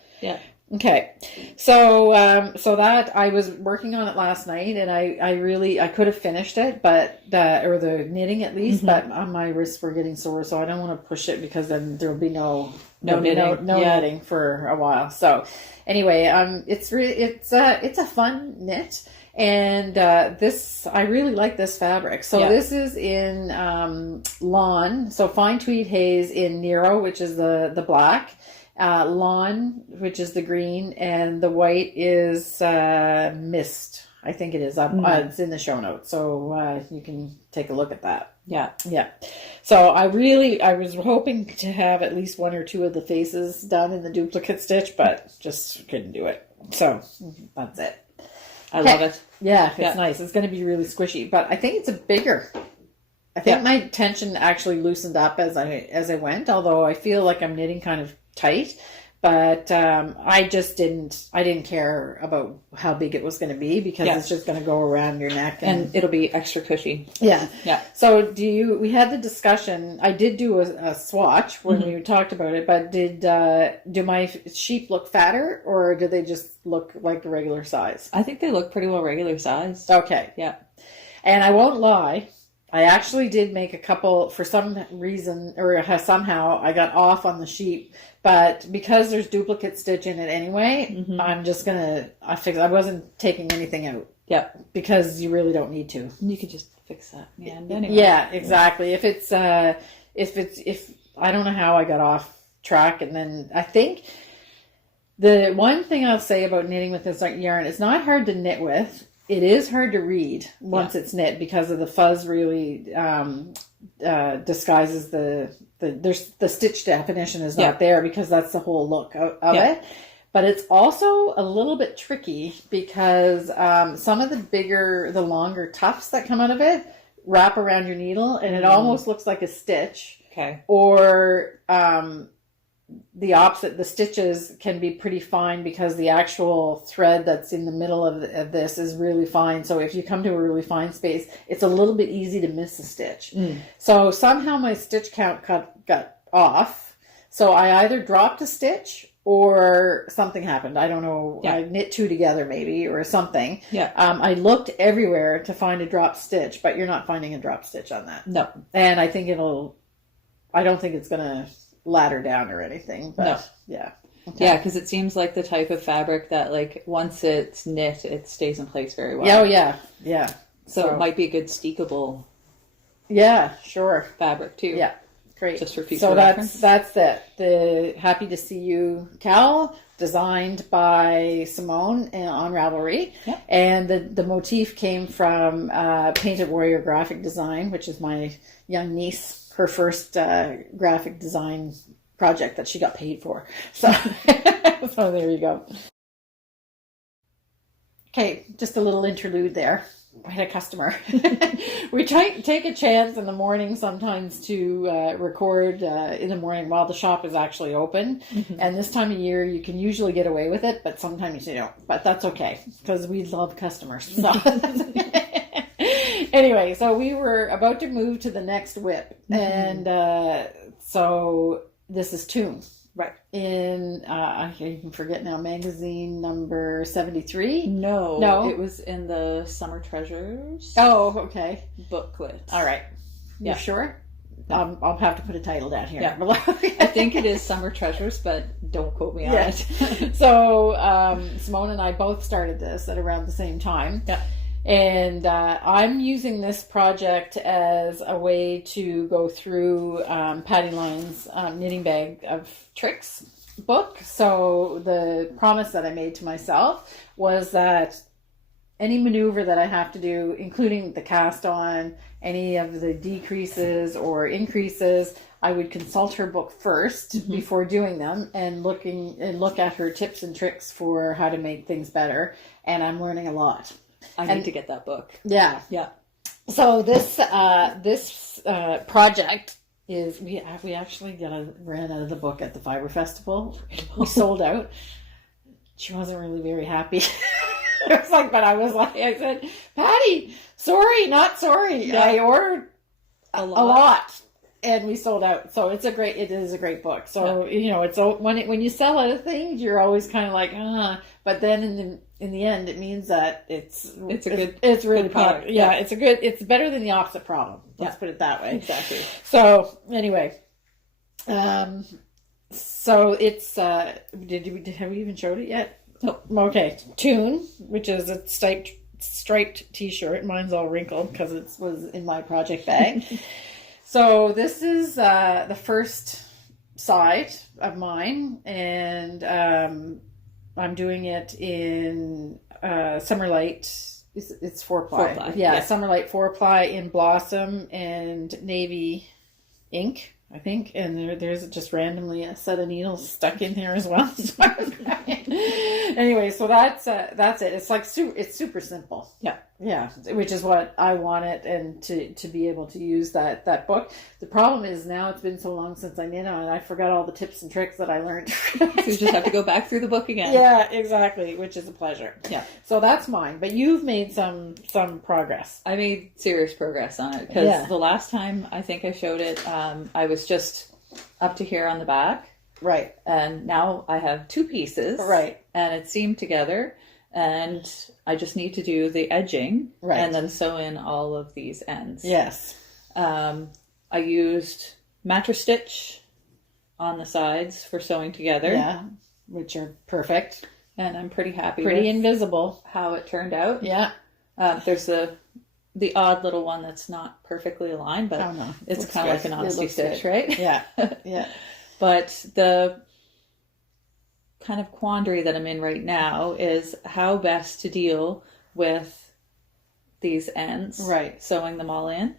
Okay. So, so that I was working on it last night, and I could have finished it, but, or the knitting at least, but my wrists were getting sore, so I don't want to push it because then there'll be no knitting for a while. So anyway, it's a fun knit. And I really like this fabric. So this is in lawn, so fine tweed haze in Nero, which is the black, lawn, which is the green, and the white is mist. I think it is. It's in the show notes, so you can take a look at that. Yeah. So I was hoping to have at least one or two of the faces done in the duplicate stitch, but just couldn't do it. So that's it. I love it. Yeah, it's nice. It's going to be really squishy, but I think it's bigger. I think my tension actually loosened up as I went, although I feel like I'm knitting kind of tight. But I didn't care about how big it was going to be because it's just going to go around your neck. And it'll be extra cushy. Yeah. So we had the discussion, I did do a swatch when we talked about it, but do my sheep look fatter or do they just look like the regular size? I think they look pretty well regular size. Okay. Yeah. And I won't lie, I actually did make a couple, for some reason, or somehow I got off on the sheep, but because there's duplicate stitch in it anyway, I'm just I wasn't taking anything out. Yep. Because you really don't need to. You could just fix that. Anyway. Yeah, exactly. If I don't know how I got off track, and then I think the one thing I'll say about knitting with this yarn, it's not hard to knit with. It is hard to read once it's knit because of the fuzz really disguises the stitch definition is not there because that's the whole look of it. But it's also a little bit tricky because some of the longer tufts that come out of it wrap around your needle and it almost looks like a stitch. Okay. Or the opposite, the stitches can be pretty fine because the actual thread that's in the middle of this is really fine. So if you come to a really fine space, it's a little bit easy to miss a stitch. So somehow my stitch count got off. So I either dropped a stitch or something happened. I don't know. Yeah. I knit two together maybe or something. Yeah. I looked everywhere to find a drop stitch, but you're not finding a drop stitch on that. No. And I don't think it's going to ladder down or anything, but yeah. Okay. Yeah, because it seems like the type of fabric that like once it's knit, it stays in place very well. Oh yeah. So it might be a good steekable. Yeah, sure. Fabric too. Yeah, great. Just for future so reference. that's it. The Happy to See Ewe Cowl, designed by Simone on Ravelry, and the motif came from Painted Warrior Graphic Design, which is my young niece. Her first graphic design project that she got paid for. So, so there you go. Okay, just a little interlude there. I had a customer. We take a chance in the morning sometimes to record in the morning while the shop is actually open. And this time of year, you can usually get away with it, but sometimes you don't. But that's okay, because we love customers. So. Anyway, so we were about to move to the next WIP, and so this is Tomb, right? In I can't even forget now, magazine number 73. No, it was in the Summer Treasures. Oh, okay. Booklet. All right, you sure? No. I'll have to put a title down here. Yeah. I think it is Summer Treasures, but don't quote me on it. So Simone and I both started this at around the same time. Yeah. And I'm using this project as a way to go through Patty Lyon's Knitting Bag of Tricks book. So the promise that I made to myself was that any maneuver that I have to do, including the cast on, any of the decreases or increases, I would consult her book first before doing them and look at her tips and tricks for how to make things better. And I'm learning a lot. I need to get that book. Yeah. So this project is we actually ran out of the book at the Fibre Festival. We sold out. She wasn't really very happy. I said, Patty, sorry, not sorry. Yeah. I ordered a lot. and we sold out. So it is a great book. So, it's when you sell out of things, you're always kind of like, but then in the end, it means that it's really product. Yeah, it's better than the opposite problem. Let's put it that way. Exactly. So anyway, so it's, have we even showed it yet? Nope. Okay. Tune, which is a striped t-shirt. Mine's all wrinkled because it was in my project bag. So this is the first side of mine, and I'm doing it in Summerlight. It's 4-ply. Yeah, Summerlight 4-ply in Blossom and Navy ink, I think, and there's just randomly a set of needles stuck in here as well. Anyway, so that's it. It's like it's super simple. Yeah, which is what I wanted, and to be able to use that book. The problem is now it's been so long since I knit on it, I forgot all the tips and tricks that I learned. So you just have to go back through the book again. Yeah, exactly, which is a pleasure. Yeah. So that's mine, but you've made some progress. I made serious progress on it because the last time I think I showed it, I was just up to here on the back. Right. And now I have 2 pieces. Right. And it's seamed together. And I just need to do the edging. Right. And then sew in all of these ends. Yes. I used mattress stitch on the sides for sewing together. Yeah. Which are perfect. And I'm pretty happy Pretty with invisible. how it turned out. Yeah. There's the odd little one that's not perfectly aligned, but it's kind of like an honesty stitch, right? Yeah. Yeah. But the kind of quandary that I'm in right now is how best to deal with these ends. Right. Sewing them all in.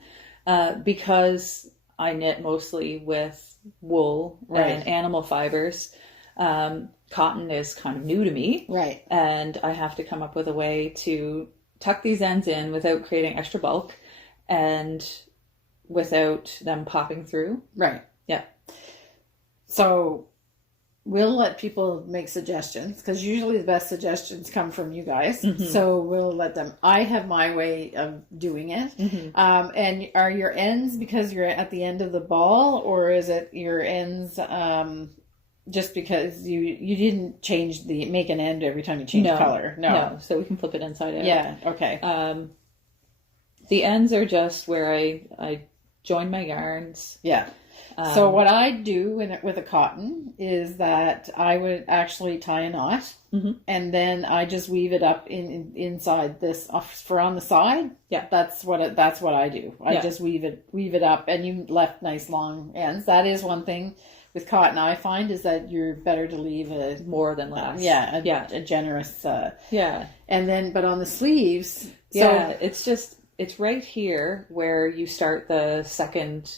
Because I knit mostly with wool and animal fibers. Cotton is kind of new to me. Right. And I have to come up with a way to tuck these ends in without creating extra bulk and without them popping through. Right. Yeah. So we'll let people make suggestions because usually the best suggestions come from you guys. Mm-hmm. So we'll let them. I have my way of doing it. Mm-hmm. And are your ends because you're at the end of the ball, or is it your ends just because you didn't make an end every time you change color? No. So we can flip it inside out. Yeah. Okay. The ends are just where I join my yarns. Yeah. So what I do with a cotton is that I would actually tie a knot, and then I just weave it up inside this for on the side. Yeah, that's what I do. I just weave it up, and you left nice long ends. That is one thing with cotton I find is that you're better to leave more than less. A generous. And then, but on the sleeves, it's right here where you start the second.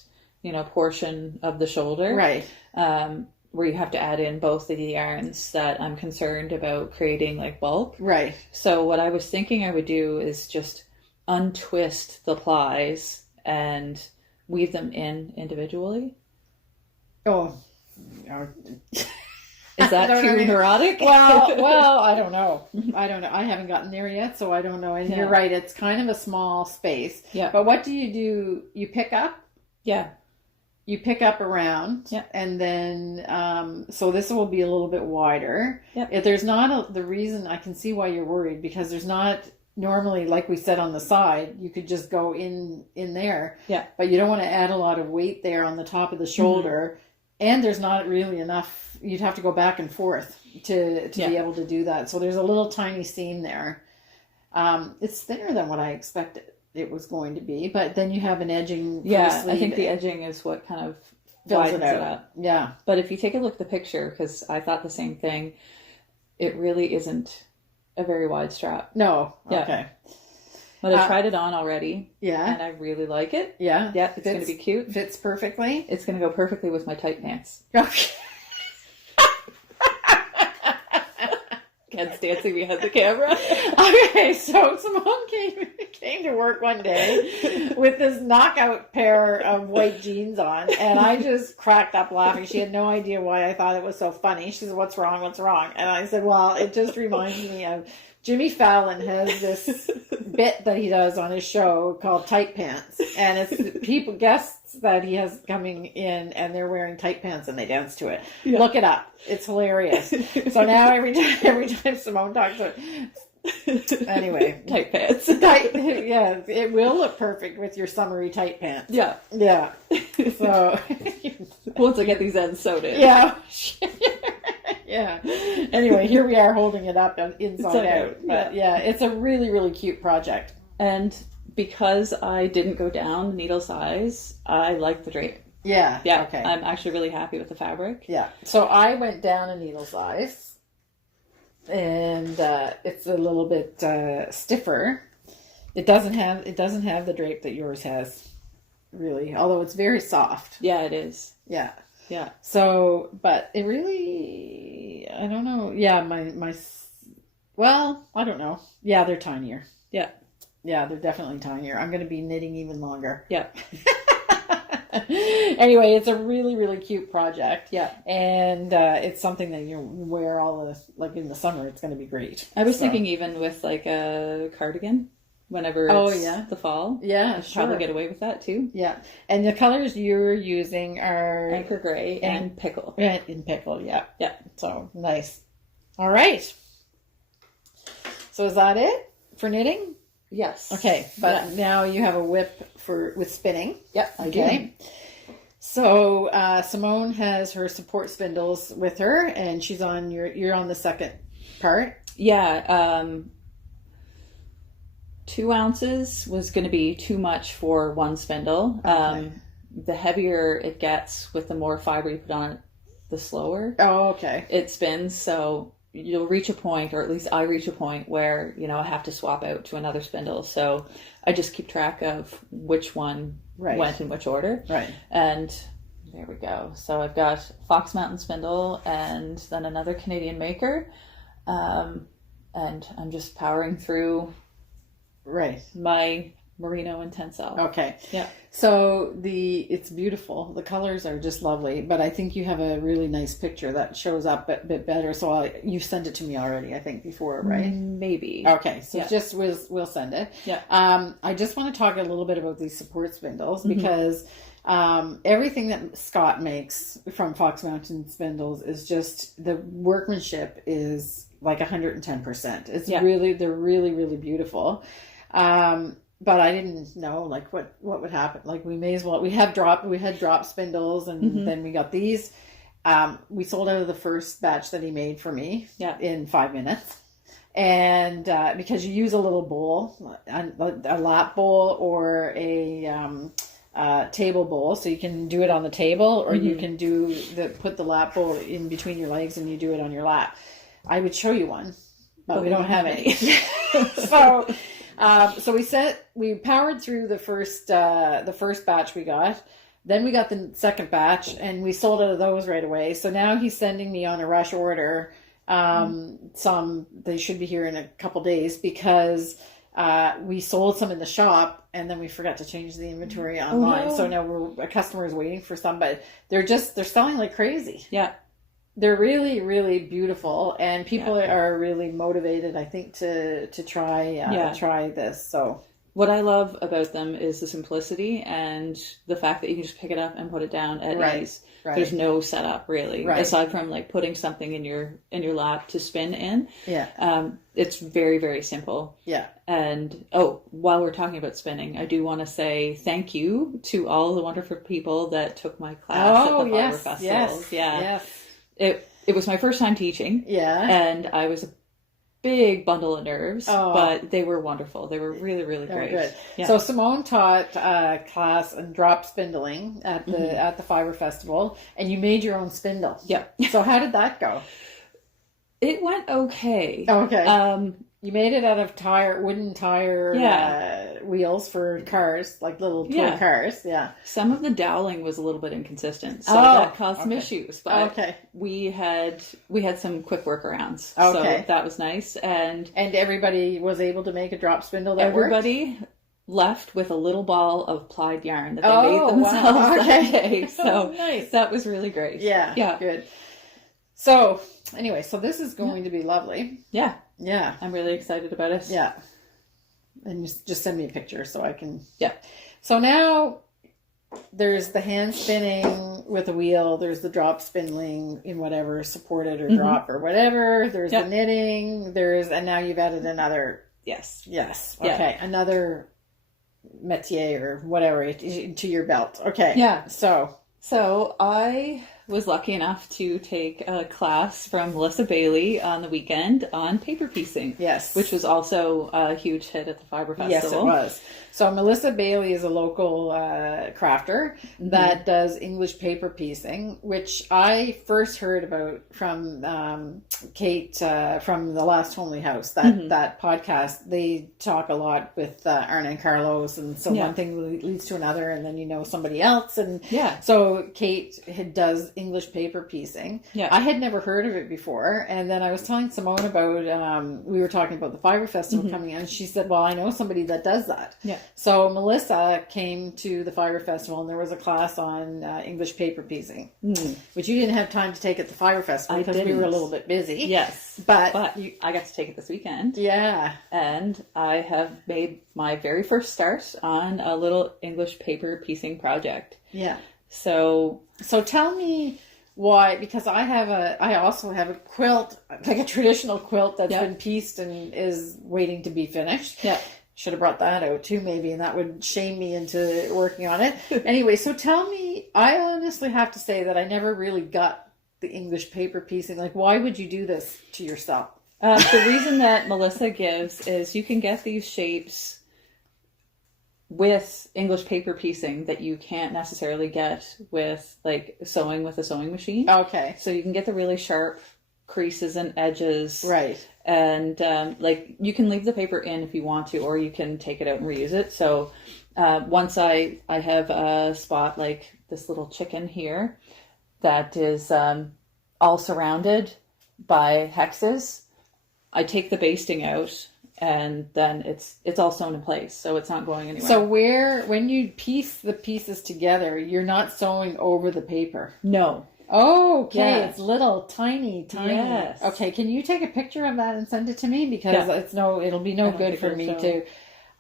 Portion of the shoulder. Right. Where you have to add in both of the yarns that I'm concerned about creating like bulk. Right. So what I was thinking I would do is just untwist the plies and weave them in individually. Oh. Is that too neurotic? Well, I don't know. I haven't gotten there yet, so I don't know. And you're right, it's kind of a small space. Yeah. But what do? You pick up? Yeah. You pick up around, and then, so this will be a little bit wider. Yep. If there's not the reason, I can see why you're worried, because there's not, normally, like we said on the side, you could just go in there. Yeah. But you don't want to add a lot of weight there on the top of the shoulder, and there's not really enough, you'd have to go back and forth to be able to do that. So there's a little tiny seam there. It's thinner than what I expected it was going to be, but then you have an edging. I think the edging is what kind of fills it out. Yeah. But if you take a look at the picture, because I thought the same thing, it really isn't a very wide strap. No. Yeah. Okay. But I tried it on already. Yeah. And I really like it. Yeah. Yeah. It's going to be cute. Fits perfectly. It's going to go perfectly with my tight pants. Okay. Ken's dancing behind the camera. Okay, so Simone came to work one day with this knockout pair of white jeans on, and I just cracked up laughing. She had no idea why I thought it was so funny. She said, "What's wrong? What's wrong?" And I said, "Well, it just reminds me of Jimmy Fallon has this bit that he does on his show called Tight Pants, and it's guests that he has coming in, and they're wearing tight pants and they dance to it. Yeah. Look it up. It's hilarious. So now every time Simone talks about anyway, tight pants. Yeah, it will look perfect with your summery tight pants. Yeah. Yeah. So once I get these ends sewed in. Yeah. Yeah. Anyway, here we are holding it up inside out. But yeah, it's a really, really cute project. And because I didn't go down needle size, I like the drape. Yeah. Yeah. Okay. I'm actually really happy with the fabric. Yeah. So I went down a needle size. And it's a little bit stiffer. It doesn't have the drape that yours has, really. Although it's very soft. Yeah, it is. Yeah. Yeah. So, but it really, I don't know. Yeah, well, I don't know. Yeah, they're tinier. Yeah. Yeah, they're definitely tinier. I'm going to be knitting even longer. Yeah. Anyway, it's a really, really cute project. Yeah. And it's something that you wear like in the summer. It's going to be great. I was thinking even with like a cardigan whenever it's the fall. Yeah, I should probably get away with that too. Yeah. And the colors you're using are Anchor Gray and Pickle. In Pickle, yeah. Yeah. So nice. All right. So is that it for knitting? Yes. Okay, but now you have a WIP with spinning. Yep. Okay. So Simone has her support spindles with her, and she's on you're on the second part. Yeah. 2 ounces was going to be too much for one spindle. Okay. The heavier it gets with the more fiber you put on it, the slower. Oh, okay. It spins. So you'll reach a point, or at least I reach a point where, I have to swap out to another spindle. So I just keep track of which one went in which order. Right. And there we go. So I've got Fox Mountain spindle and then another Canadian maker. And I'm just powering through my merino and tencel. Okay. Yeah. So it's beautiful. The colors are just lovely, but I think you have a really nice picture that shows up a bit better. So you sent it to me already, I think, before, right? Maybe. Okay. So we'll send it. Yeah. I just want to talk a little bit about these support spindles because everything that Scott makes from Fox Mountain spindles is just, the workmanship is like 110%. It's they're really, really beautiful. But I didn't know like what would happen. Like we had drop spindles, and then we got these. We sold out of the first batch that he made for me in 5 minutes. And because you use a little bowl, a lap bowl or a table bowl, so you can do it on the table, or you can put the lap bowl in between your legs and you do it on your lap. I would show you one, but we don't have any. So we powered through the first batch we got. Then we got the second batch, and we sold out of those right away. So now he's sending me on a rush order. They should be here in a couple days because we sold some in the shop, and then we forgot to change the inventory online. So now a customer is waiting for some, but they're selling like crazy. Yeah. They're really, really beautiful, and people are really motivated, I think, to try this. So what I love about them is the simplicity and the fact that you can just pick it up and put it down at ease. Right. There's no setup really, aside from like putting something in your lap to spin in. Yeah. It's very, very simple. Yeah. And while we're talking about spinning, I do want to say thank you to all the wonderful people that took my class at the Fibre Festival. Yes. Yeah. Yes. It was my first time teaching. Yeah. And I was a big bundle of nerves, but they were wonderful. They were really, really great. Good. Yeah. So Simone taught class and drop spindling at the Fibre Festival, and you made your own spindle. Yeah. So how did that go? It went okay. Okay. You made it out of wooden tire wheels for cars, like little toy cars. Yeah. Some of the doweling was a little bit inconsistent, so that caused some issues. But we had some quick workarounds. Okay. So that was nice, and everybody was able to make a drop spindle. Everybody left with a little ball of plied yarn that they made themselves that day. So nice. That was really great. Yeah. Yeah. Good. So anyway, this is going to be lovely. Yeah. Yeah. I'm really excited about it. Yeah. And just send me a picture so I can... Yeah. So now there's the hand spinning with a wheel. There's the drop spindling in whatever, supported or drop or whatever. There's the knitting. And now you've added another. Yes. Okay. Another métier or whatever to your belt. Okay. Yeah. So I was lucky enough to take a class from Melissa Bailey on the weekend on paper piecing. Yes. Which was also a huge hit at the Fibre Festival. Yes, it was. So Melissa Bailey is a local crafter that does English paper piecing, which I first heard about from Kate from The Last Homely House, that podcast. They talk a lot with Arna and Carlos, and so one thing leads to another, and then you know somebody else. And so Kate does English paper piecing. Yeah. I had never heard of it before, and then I was telling Simone about, we were talking about the Fibre Festival coming in, and she said, well, I know somebody that does that. Yeah. So Melissa came to the Fibre Festival, and there was a class on English paper piecing, which you didn't have time to take at the Fibre Festival because we were a little bit busy. Yes. But I got to take it this weekend. Yeah. And I have made my very first start on a little English paper piecing project. Yeah. So tell me why, because I also have a quilt, like a traditional quilt that's been pieced and is waiting to be finished. Yeah. Should have brought that out too, maybe, and that would shame me into working on it. Anyway, so tell me, I honestly have to say that I never really got the English paper piecing. Like, why would you do this to yourself? The reason that Melissa gives is you can get these shapes with English paper piecing that you can't necessarily get with like sewing with a sewing machine. Okay. So you can get the really sharp creases and edges. Right. And like you can leave the paper in if you want to, or you can take it out and reuse it. So once I have a spot like this little chicken here that is all surrounded by hexes, I take the basting out, and then it's all sewn in place, so it's not going anywhere. So when you piece the pieces together, you're not sewing over the paper? No. Oh, okay. Yeah. It's little, tiny. Yes. Okay, can you take a picture of that and send it to me? Because it'll be no good for me to...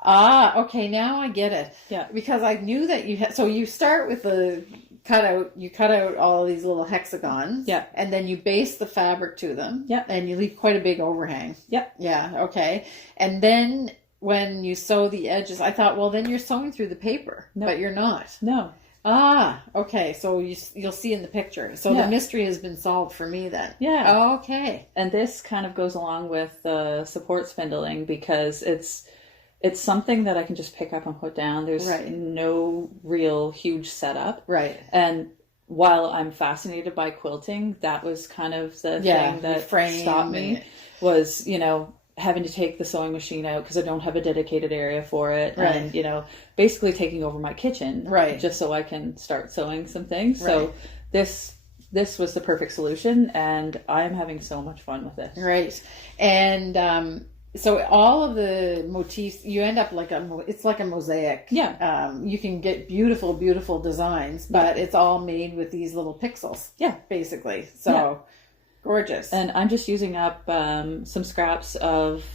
okay, now I get it. Yeah. Because I knew that so you start with you cut out all these little hexagons. Yeah. And then you baste the fabric to them. Yeah. And you leave quite a big overhang. Yeah. Yeah, okay. And then when you sew the edges, I thought, well, then you're sewing through the paper. No. But you're not. No. Okay. So you'll see in the picture. So the mystery has been solved for me then. Yeah. Oh, okay. And this kind of goes along with the support spindling because it's something that I can just pick up and put down. There's no real huge setup. Right. And while I'm fascinated by quilting, that was kind of the thing that stopped me was, having to take the sewing machine out because I don't have a dedicated area for it. Right. And, basically taking over my kitchen. Right. Just so I can start sewing some things. Right. So this was the perfect solution, and I'm having so much fun with it. Right. And, so all of the motifs, you end up it's like a mosaic. Yeah. You can get beautiful, beautiful designs, but it's all made with these little pixels. Yeah. Basically. So gorgeous. And I'm just using up some scraps of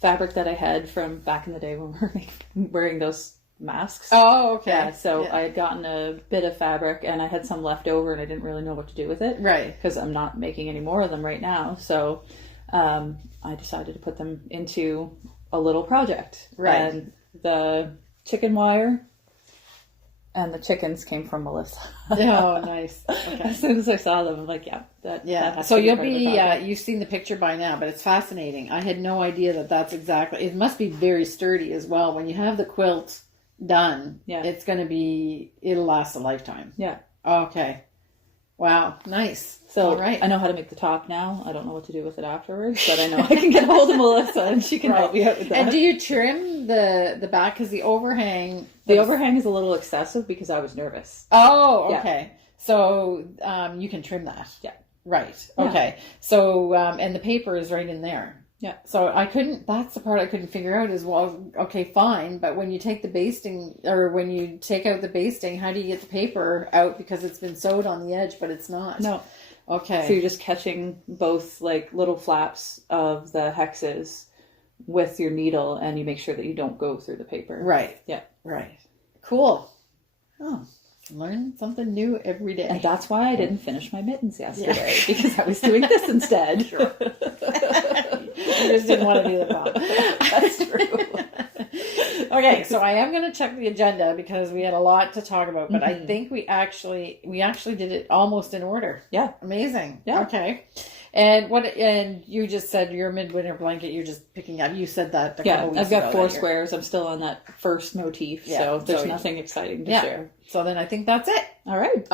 fabric that I had from back in the day when we were wearing those masks. Oh, okay. Yeah, so I had gotten a bit of fabric and I had some left over and I didn't really know what to do with it. Right. Because I'm not making any more of them right now. So I decided to put them into a little project. Right. And the chicken wire and the chickens came from Melissa. Oh, nice. Okay. As soon as I saw them, I'm like, that so you'll be, you've seen the picture by now, but it's fascinating. I had no idea that's exactly, it must be very sturdy as well. When you have the quilt done, it's going to it'll last a lifetime. Yeah. Okay. Wow. Nice. So I know how to make the top now. I don't know what to do with it afterwards, but I know I can get hold of Melissa and she can help me out with that. And do you trim the back? Because the overhang... The overhang is a little excessive because I was nervous. Oh, okay. Yeah. So you can trim that. Yeah. Right. Okay. Yeah. So, and the paper is right in there. Yeah. So that's the part I couldn't figure out is, well, okay, fine. But when you take the basting or when you take out the basting, how do you get the paper out? Because it's been sewed on the edge, but it's not. No. Okay. So you're just catching both like little flaps of the hexes with your needle and you make sure that you don't go through the paper. Right. Yeah. Right. Cool. Oh, Learn something new every day. And that's why I didn't finish my mittens yesterday, because I was doing this instead. Sure. You just didn't want to be the mom. That's true. Okay, so I am going to check the agenda because we had a lot to talk about, but I think we actually did it almost in order. Yeah. Amazing. Yeah. Okay. And you just said your midwinter blanket you're just picking up. You said that a couple weeks I've got ago 4 squares. I'm still on that first motif, so there's nothing exciting to share. So then I think that's it. All right.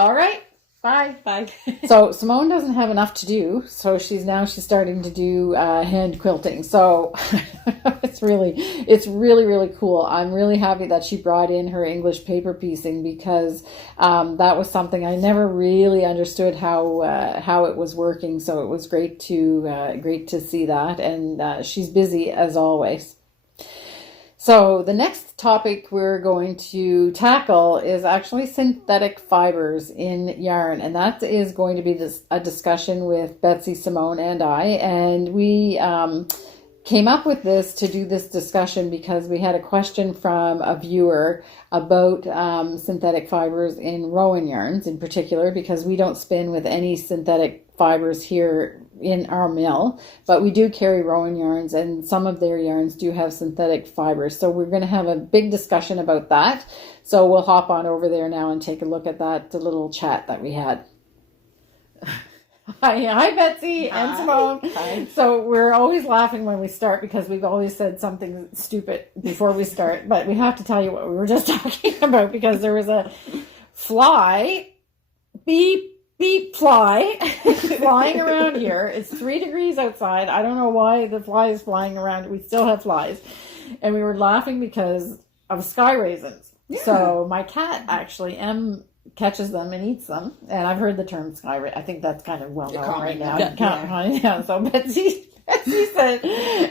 Bye. Bye. So Simone doesn't have enough to do, so she's starting to do hand quilting. So it's really cool. I'm really happy that she brought in her English paper piecing, because that was something I never really understood how it was working. So it was great to see that, and she's busy as always. So the next topic we're going to tackle is actually synthetic fibers in yarn, and that is going to be a discussion with Betsy, Simone, and I. And we came up with this to do this discussion because we had a question from a viewer about synthetic fibers in Rowan yarns in particular, because we don't spin with any synthetic fibers here in our mill, but we do carry Rowan yarns, and some of their yarns do have synthetic fibers. So we're going to have a big discussion about that. So we'll hop on over there now and take a look at the little chat that we had. Hi Betsy and Simone. Hi. So we're always laughing when we start because we've always said something stupid before we start, but we have to tell you what we were just talking about, because there was a fly, beep fly flying around here. It's 3 degrees outside. I don't know why the fly is flying around. We still have flies, and we were laughing because of sky raisins. So my cat actually catches them and eats them, and I've heard the term sky raisin. I think that's kind of well known right now. Yeah. So Betsy said,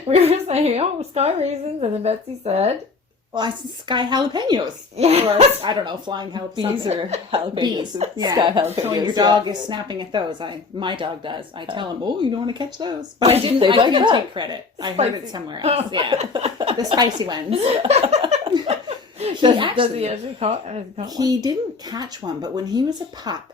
we were saying, oh, sky raisins, and then Betsy said, well, I said sky jalapenos. Yeah. Or, I don't know, flying jalapenos. Bees or jalapenos. Bees. Yeah. Sky jalapenos. So when your dog is snapping at those, my dog does. I tell him, oh, you don't want to catch those. But I didn't take credit. I heard it somewhere else. Yeah. The spicy ones. He didn't catch one, but when he was a pup,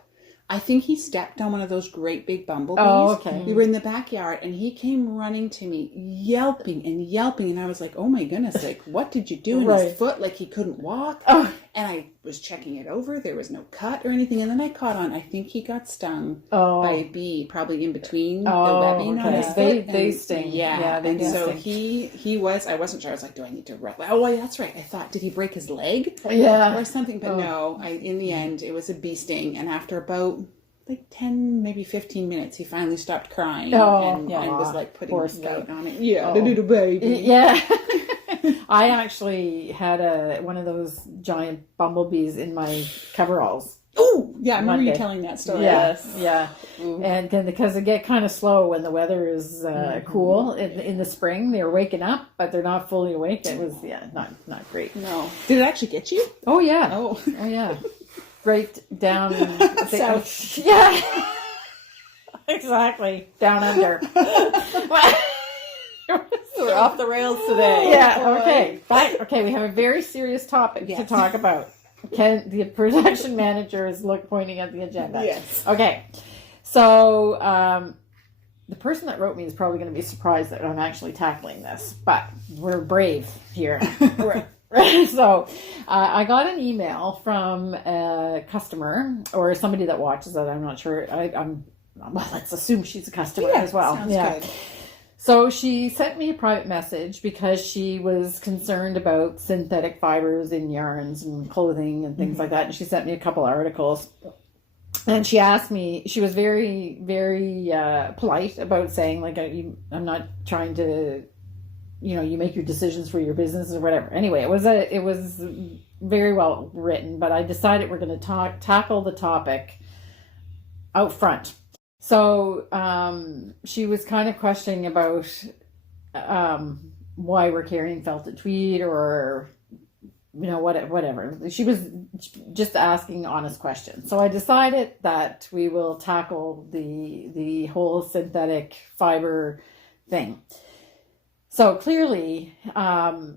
I think he stepped on one of those great big bumblebees. Oh, okay. We were in the backyard, and he came running to me, yelping, and I was like, oh my goodness, like, what did you do? And his foot, like, he couldn't walk. Oh. And I was checking it over. There was no cut or anything. And then I caught on, I think he got stung by a bee, probably in between the webbing on his foot. They sting. Yeah. And so he was, I wasn't sure. I was like, do I need to rub? Oh, yeah, that's right. I thought, did he break his leg? Yeah. Or something? But no, in the end, it was a bee sting. And after about like 10, maybe 15 minutes, he finally stopped crying and was like putting his weight on it. Yeah, the little baby. Yeah. I actually had one of those giant bumblebees in my coveralls. Oh, yeah, I remember you telling that story. Yes, yeah. And because they get kind of slow when the weather is cool in the spring. They're waking up, but they're not fully awake. It was, not great. No. Did it actually get you? Oh, yeah. Oh yeah. Right down. South. Yeah. Exactly. Down under. We're off the rails today. Yeah, okay. But, okay, we have a very serious topic to talk about. The production manager is pointing at the agenda. Yes. Okay. So, the person that wrote me is probably going to be surprised that I'm actually tackling this, but we're brave here. So, I got an email from a customer or somebody that watches it. I'm not sure. Well, let's assume she's a customer as well. Sounds good. So she sent me a private message because she was concerned about synthetic fibers in yarns and clothing and things like that. And she sent me a couple articles. And she asked me, she was very, very polite about saying, like, I'm not trying to, you make your decisions for your business or whatever. Anyway, it was very well written, but I decided we're going to tackle the topic out front. So she was kind of questioning about why we're carrying felted tweed or, whatever. She was just asking honest questions. So I decided that we will tackle the whole synthetic fiber thing. So clearly,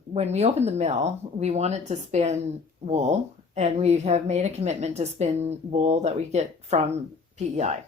when we opened the mill, we wanted to spin wool and we have made a commitment to spin wool that we get from PEI.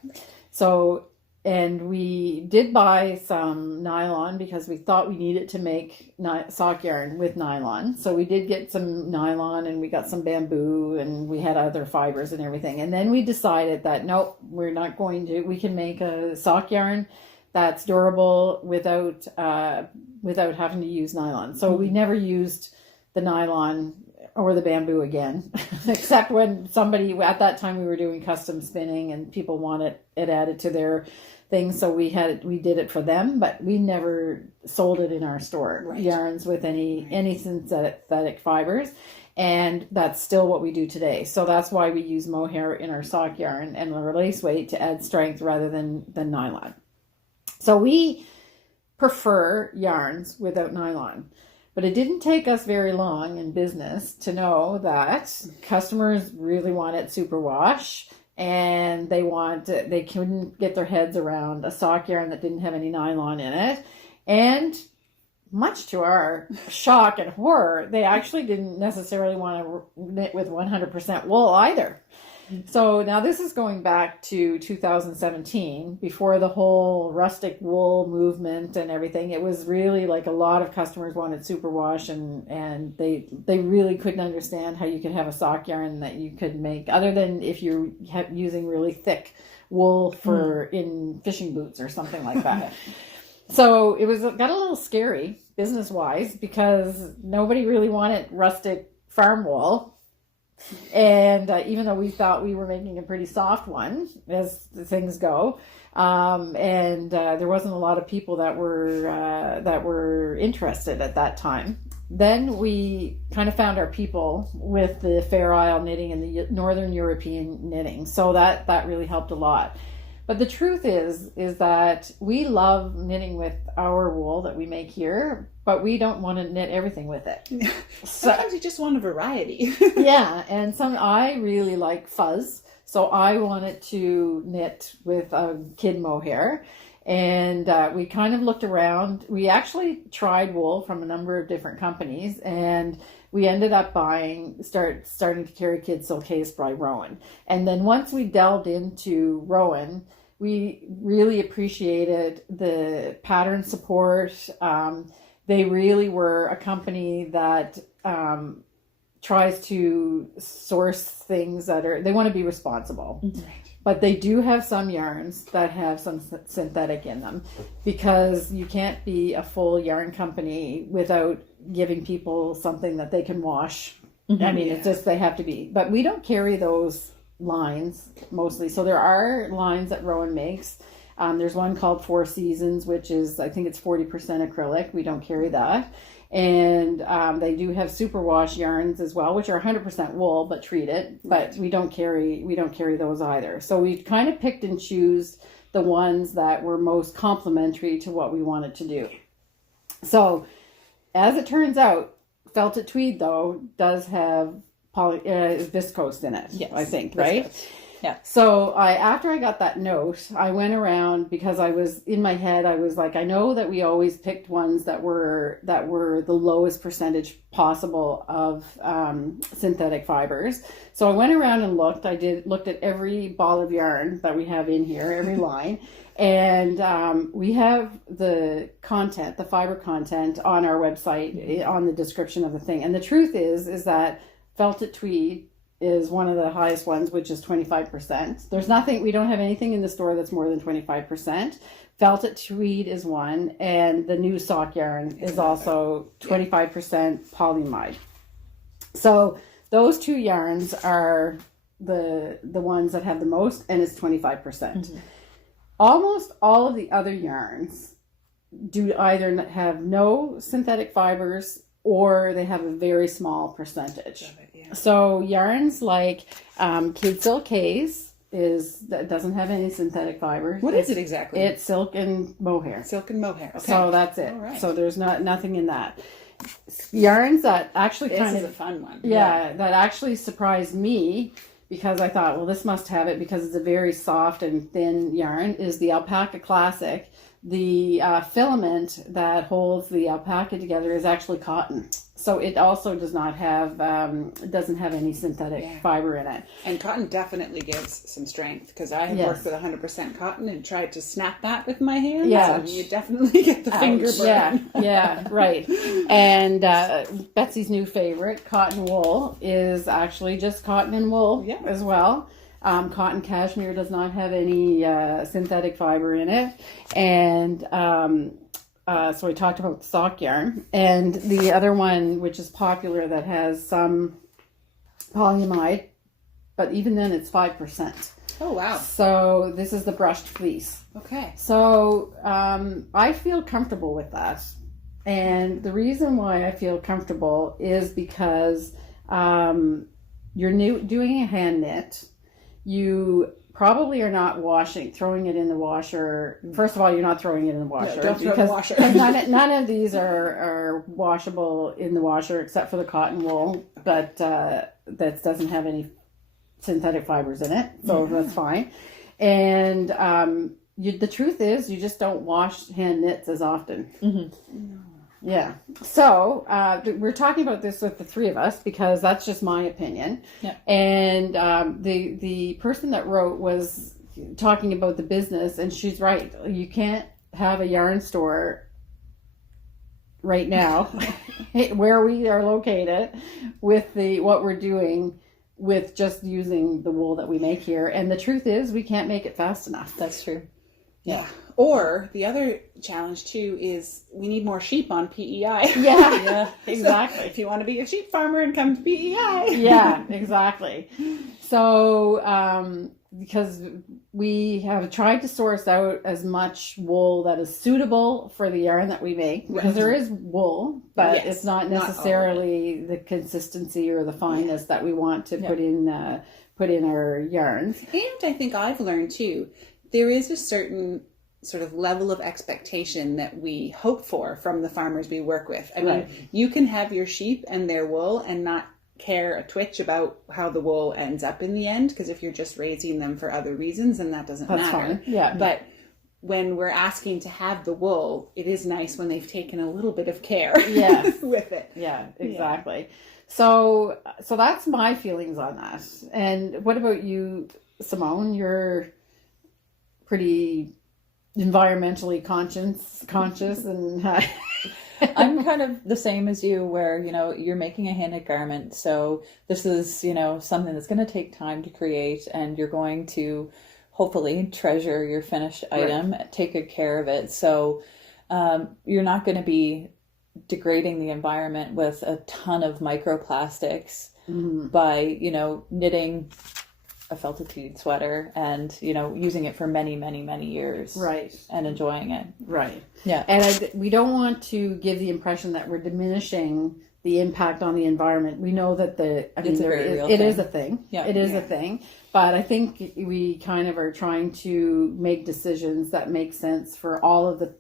So, and we did buy some nylon because we thought we needed to make sock yarn with nylon. So we did get some nylon, and we got some bamboo, and we had other fibers and everything. And then we decided that, nope, we're not going to, we can make a sock yarn that's durable without having to use nylon. So we never used the nylon or the bamboo again, except when somebody, at that time we were doing custom spinning and people wanted it added to their thing. So we did it for them, but we never sold it in our store, yarns with any synthetic fibers. And that's still what we do today. So that's why we use mohair in our sock yarn and our lace weight to add strength rather than nylon. So we prefer yarns without nylon. But it didn't take us very long in business to know that customers really wanted superwash, and they couldn't get their heads around a sock yarn that didn't have any nylon in it. And much to our shock and horror, they actually didn't necessarily want to knit with 100% wool either. So now this is going back to 2017, before the whole rustic wool movement and everything. It was really like a lot of customers wanted superwash, and they really couldn't understand how you could have a sock yarn that you could make, other than if you're using really thick wool for in fishing boots or something like that. So it got a little scary business wise, because nobody really wanted rustic farm wool. And even though we thought we were making a pretty soft one, as things go, and there wasn't a lot of people that were interested at that time. Then we kind of found our people with the Fair Isle knitting and the Northern European knitting, so that really helped a lot. But the truth is that we love knitting with our wool that we make here, but we don't want to knit everything with it. Sometimes you just want a variety. Yeah, and I really like fuzz, so I wanted to knit with kid mohair. And we kind of looked around. We actually tried wool from a number of different companies, and we ended up starting to carry Kid Silkace by Rowan. And then once we delved into Rowan, we really appreciated the pattern support. They really were a company that tries to source things they want to be responsible. Right. But they do have some yarns that have some synthetic in them, because you can't be a full yarn company without giving people something that they can wash. I mean, it's just, they have to be. But we don't carry those lines mostly. So there are lines that Rowan makes. There's one called Four Seasons, which is, I think it's 40% acrylic. We don't carry that. And they do have superwash yarns as well, which are 100% wool but treated. But we don't carry those either. So we kind of picked and choose the ones that were most complementary to what we wanted to do. So as it turns out, felted tweed though does have viscose in it. Yes, I think, right? Viscose. Yeah. So after I got that note, I went around, because I was in my head, I was like, I know that we always picked ones that were the lowest percentage possible of synthetic fibers. So I went around and looked. I looked at every ball of yarn that we have in here, every line. And we have the content, the fiber content, on our website, on the description of the thing. And the truth is that felted tweed is one of the highest ones, which is 25%. We don't have anything in the store that's more than 25%. Felted tweed is one, and the new sock yarn is also 25% polyamide. So those two yarns are the ones that have the most, and it's 25%. Mm-hmm. Almost all of the other yarns do either have no synthetic fibers, or they have a very small percentage. So yarns like Kid Silkace that doesn't have any synthetic fibers. What is it exactly? It's silk and mohair. Silk and mohair. Okay. So that's it. All right. So there's nothing in that. Yarns that actually this is a fun one. Yeah, that actually surprised me, because I thought, well, this must have it because it's a very soft and thin yarn, is the Alpaca Classic the filament that holds the alpaca together is actually cotton. So it also does not have, doesn't have any synthetic fiber in it. And cotton definitely gives some strength, because I have worked with 100% cotton and tried to snap that with my hands. Yeah. And you definitely get the finger burn. Yeah, right. And Betsy's new favorite, cotton wool, is actually just cotton and wool as well. Cotton cashmere does not have any synthetic fiber in it. And so we talked about the sock yarn. And the other one, which is popular, that has some polyamide, but even then it's 5%. Oh, wow. So this is the brushed fleece. Okay. So I feel comfortable with that. And the reason why I feel comfortable is because you're doing a hand knit. You probably are not throwing it in the washer. First of all, you're not throwing it in the washer. No, don't throw it in the washer. none of these are washable in the washer except for the cotton wool, but that doesn't have any synthetic fibers in it, so that's fine. And the truth is, you just don't wash hand knits as often. Mm-hmm. No. Yeah. So we're talking about this with the three of us because that's just my opinion. Yeah. And the person that wrote was talking about the business, and she's right. You can't have a yarn store right now where we are located with what we're doing with just using the wool that we make here. And the truth is, we can't make it fast enough. That's true. Yeah. Or the other challenge too is we need more sheep on PEI. Yeah, exactly. So if you want to be a sheep farmer and come to PEI. Yeah, exactly. So because we have tried to source out as much wool that is suitable for the yarn that we make, because there is wool, but it's not necessarily the consistency or the fineness that we want to put in our yarns. And I think I've learned too, there is a certain sort of level of expectation that we hope for from the farmers we work with. I mean, you can have your sheep and their wool and not care a twitch about how the wool ends up in the end, because if you're just raising them for other reasons, then that doesn't matter. Fine. Yeah. But when we're asking to have the wool, it is nice when they've taken a little bit of care with it. Yeah, exactly. Yeah. So that's my feelings on that. And what about you, Simone? You're pretty environmentally conscious and I'm kind of the same as you, where you're making a hand-knit garment, so this is something that's going to take time to create, and you're going to hopefully treasure your finished item, take good care of it, so you're not going to be degrading the environment with a ton of microplastics by knitting a felted tweed sweater and using it for many, many, many years, and enjoying it, and we don't want to give the impression that we're diminishing the impact on the environment. We know that it is a thing, a thing, but I think we kind of are trying to make decisions that make sense for all of the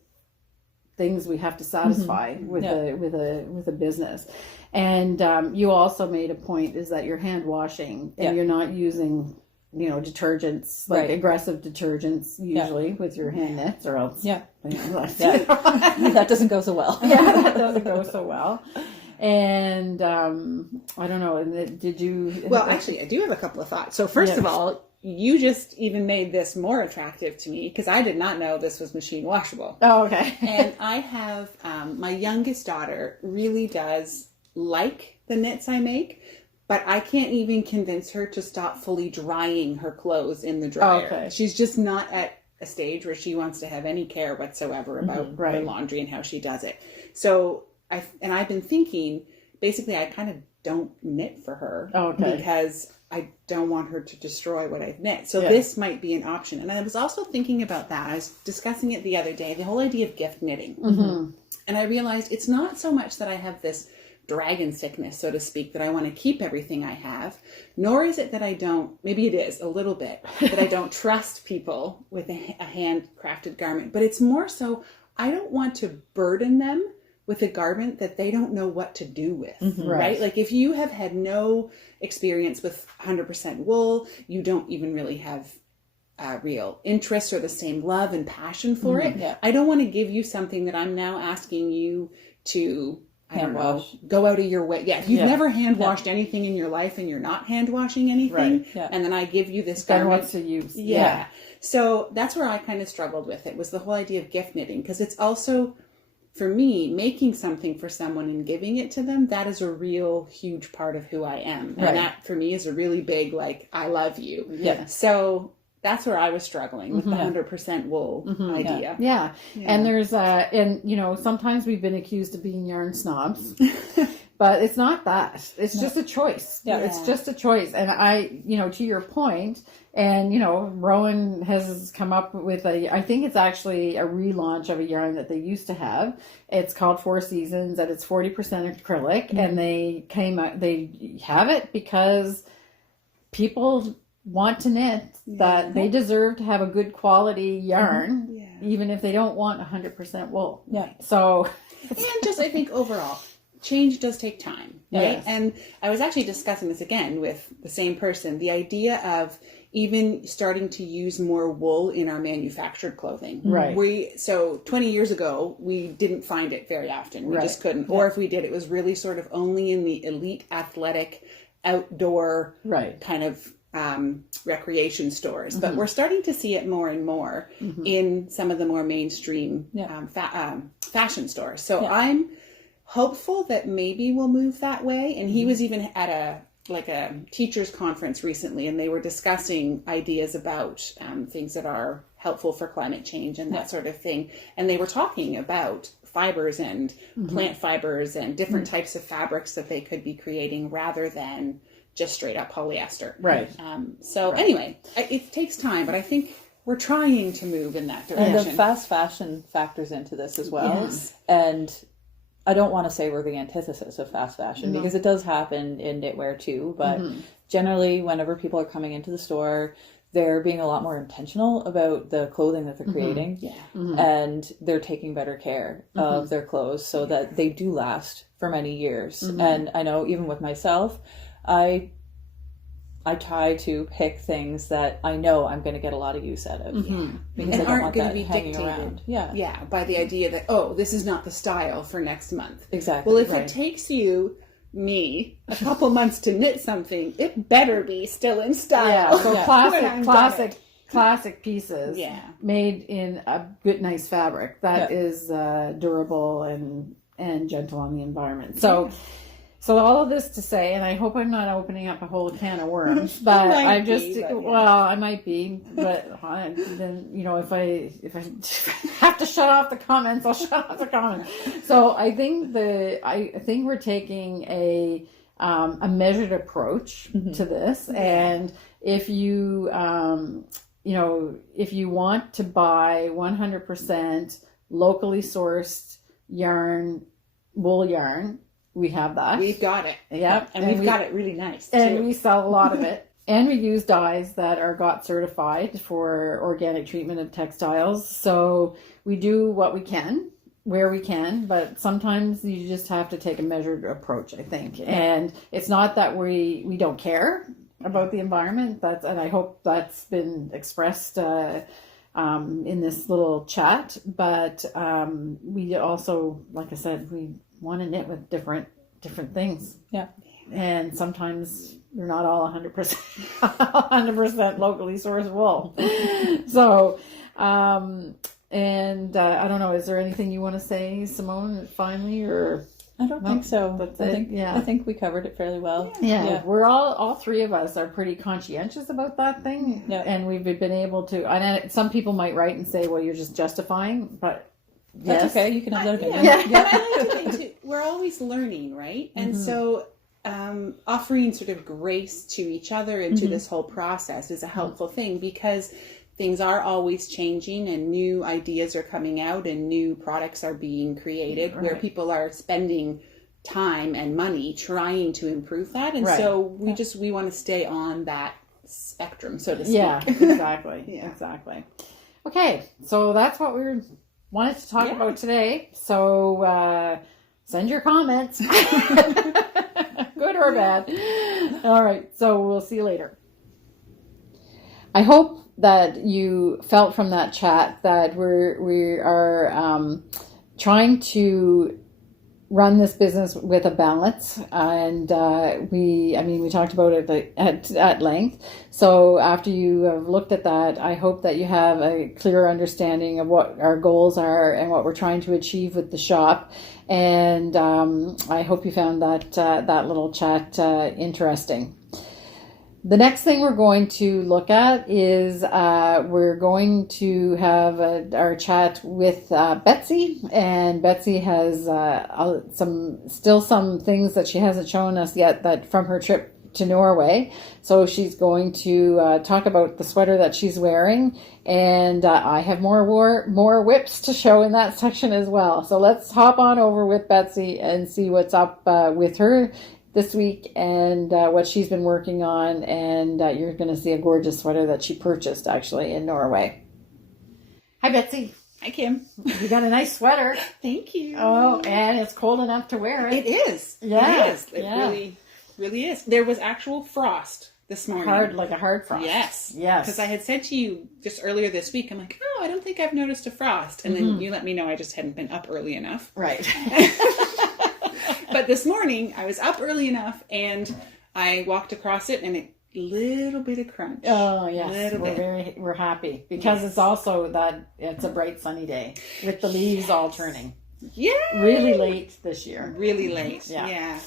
things we have to satisfy with a business. And you also made a point is that you're hand washing and you're not using detergents, like aggressive detergents usually with your hand knits, or else that doesn't go so well. That doesn't go so well. And I don't know, did you actually I do have a couple of thoughts. So first of all, you just even made this more attractive to me, because I did not know this was machine washable. Oh, okay. And I have my youngest daughter really does like the knits I make, but I can't even convince her to stop fully drying her clothes in the dryer. Okay. She's just not at a stage where she wants to have any care whatsoever about her laundry and how she does it. So I've been thinking, basically I kind of don't knit for her because I don't want her to destroy what I've knit. So this might be an option. And I was also thinking about that. I was discussing it the other day, the whole idea of gift knitting. Mm-hmm. And I realized it's not so much that I have this dragon sickness, so to speak, that I want to keep everything I have, nor is it that I don't, maybe it is a little bit, that I don't trust people with a handcrafted garment, but it's more so I don't want to burden them with a garment that they don't know what to do with, right? Like if you have had no experience with 100% wool, you don't even really have real interest or the same love and passion for it. Yeah. I don't want to give you something that I'm now asking you to, go out of your way. Yeah, if you've never hand washed anything in your life and you're not hand washing anything, and then I give you this garment. What's to use. Yeah. So that's where I kind of struggled with it, was the whole idea of gift knitting, because it's also, for me, making something for someone and giving it to them, that is a real huge part of who I am. And that for me is a really big, like, I love you. Yeah. So that's where I was struggling with the 100% wool idea. Yeah. And there's, and you know, sometimes we've been accused of being yarn snobs, but it's not that. It's just a choice. Yeah. It's just a choice. And I, you know, to your point, and, you know, Rowan has come up with I think it's actually a relaunch of a yarn that they used to have. It's called Four Seasons, and it's 40% acrylic. And they have it because people want to knit, that they deserve to have a good quality yarn, even if they don't want 100% wool. Yeah. So, and just, I think overall, change does take time, right? Yes. And I was actually discussing this again with the same person, the idea of even starting to use more wool in our manufactured clothing. Right. So 20 years ago, we didn't find it very often. We just couldn't. Or if we did, it was really sort of only in the elite athletic outdoor kind of recreation stores. But we're starting to see it more and more in some of the more mainstream fashion stores. So I'm hopeful that maybe we'll move that way. And he was even at a teachers conference recently, and they were discussing ideas about things that are helpful for climate change and that sort of thing. And they were talking about fibers and plant fibers and different types of fabrics that they could be creating rather than just straight up polyester. Right. Anyway, it takes time, but I think we're trying to move in that direction. And the fast fashion factors into this as well. Yes. And I don't want to say we're the antithesis of fast fashion, because it does happen in knitwear too. But generally, whenever people are coming into the store, they're being a lot more intentional about the clothing that they're creating. And they're taking better care of their clothes so that they do last for many years. And I know even with myself, I try to pick things that I know I'm going to get a lot of use out of, because and I don't aren't want going that to be hanging dictated. around. By the idea that, oh, this is not the style for next month. Exactly. Well, if it takes you, a couple months to knit something, it better be still in style. Yeah. So classic pieces made in a good, nice fabric that is durable and gentle on the environment. So all of this to say, and I hope I'm not opening up a whole can of worms, but I might be, but then, you know, if I have to shut off the comments, I'll shut off the comments. So I think we're taking a measured approach to this, and if you if you want to buy 100% locally sourced wool yarn, we have that. We've got it. Yep. And we've got it really nice, too. And we sell a lot of it. And we use dyes that are GOT certified for organic treatment of textiles. So we do what we can, where we can, but sometimes you just have to take a measured approach, I think. And it's not that we don't care about the environment. And I hope that's been expressed in this little chat. But we also, like I said, we want to knit with different things. Yeah. And sometimes they're not all 100% locally sourced wool. So, and I don't know, is there anything you want to say, Simone, finally, or? I don't think so. I think we covered it fairly well. Yeah. We're all three of us are pretty conscientious about that thing. Yeah. And we've been able to, and some people might write and say, well, you're just justifying, but that's okay. You can have that opinion. And I like to think too, we're always learning, right? And so offering sort of grace to each other and to this whole process is a helpful thing, because things are always changing and new ideas are coming out and new products are being created where people are spending time and money trying to improve that. And so we want to stay on that spectrum, so to speak. Yeah, exactly. Exactly. Okay, so that's what we wanted to talk about today. So send your comments, good or bad. All right, so we'll see you later. I hope that you felt from that chat that we are trying to run this business with a balance, and we talked about it at length. So after you have looked at that, I hope that you have a clear understanding of what our goals are and what we're trying to achieve with the shop. And I hope you found that little chat interesting. The next thing we're going to look at is we're going to have our chat with Betsy, and Betsy has some things that she hasn't shown us yet that from her trip to Norway. So she's going to talk about the sweater that she's wearing, and I have more WIPs to show in that section as well. So let's hop on over with Betsy and see what's up with her this week and what she's been working on, and you're going to see a gorgeous sweater that she purchased actually in Norway. Hi Betsy. Hi Kim. You got a nice sweater. Thank you. Oh, and it's cold enough to wear it. It is. Yeah. It is. It really is. There was actual frost this morning. Like a hard frost. Yes. Because I had said to you just earlier this week, I'm like, I don't think I've noticed a frost. And then you let me know I just hadn't been up early enough. Right. But this morning, I was up early enough, and I walked across it, and a little bit of crunch. Oh, yes. We're happy, because it's also that it's a bright sunny day with the leaves all turning. Yeah. Really late this year. Really late. Yeah.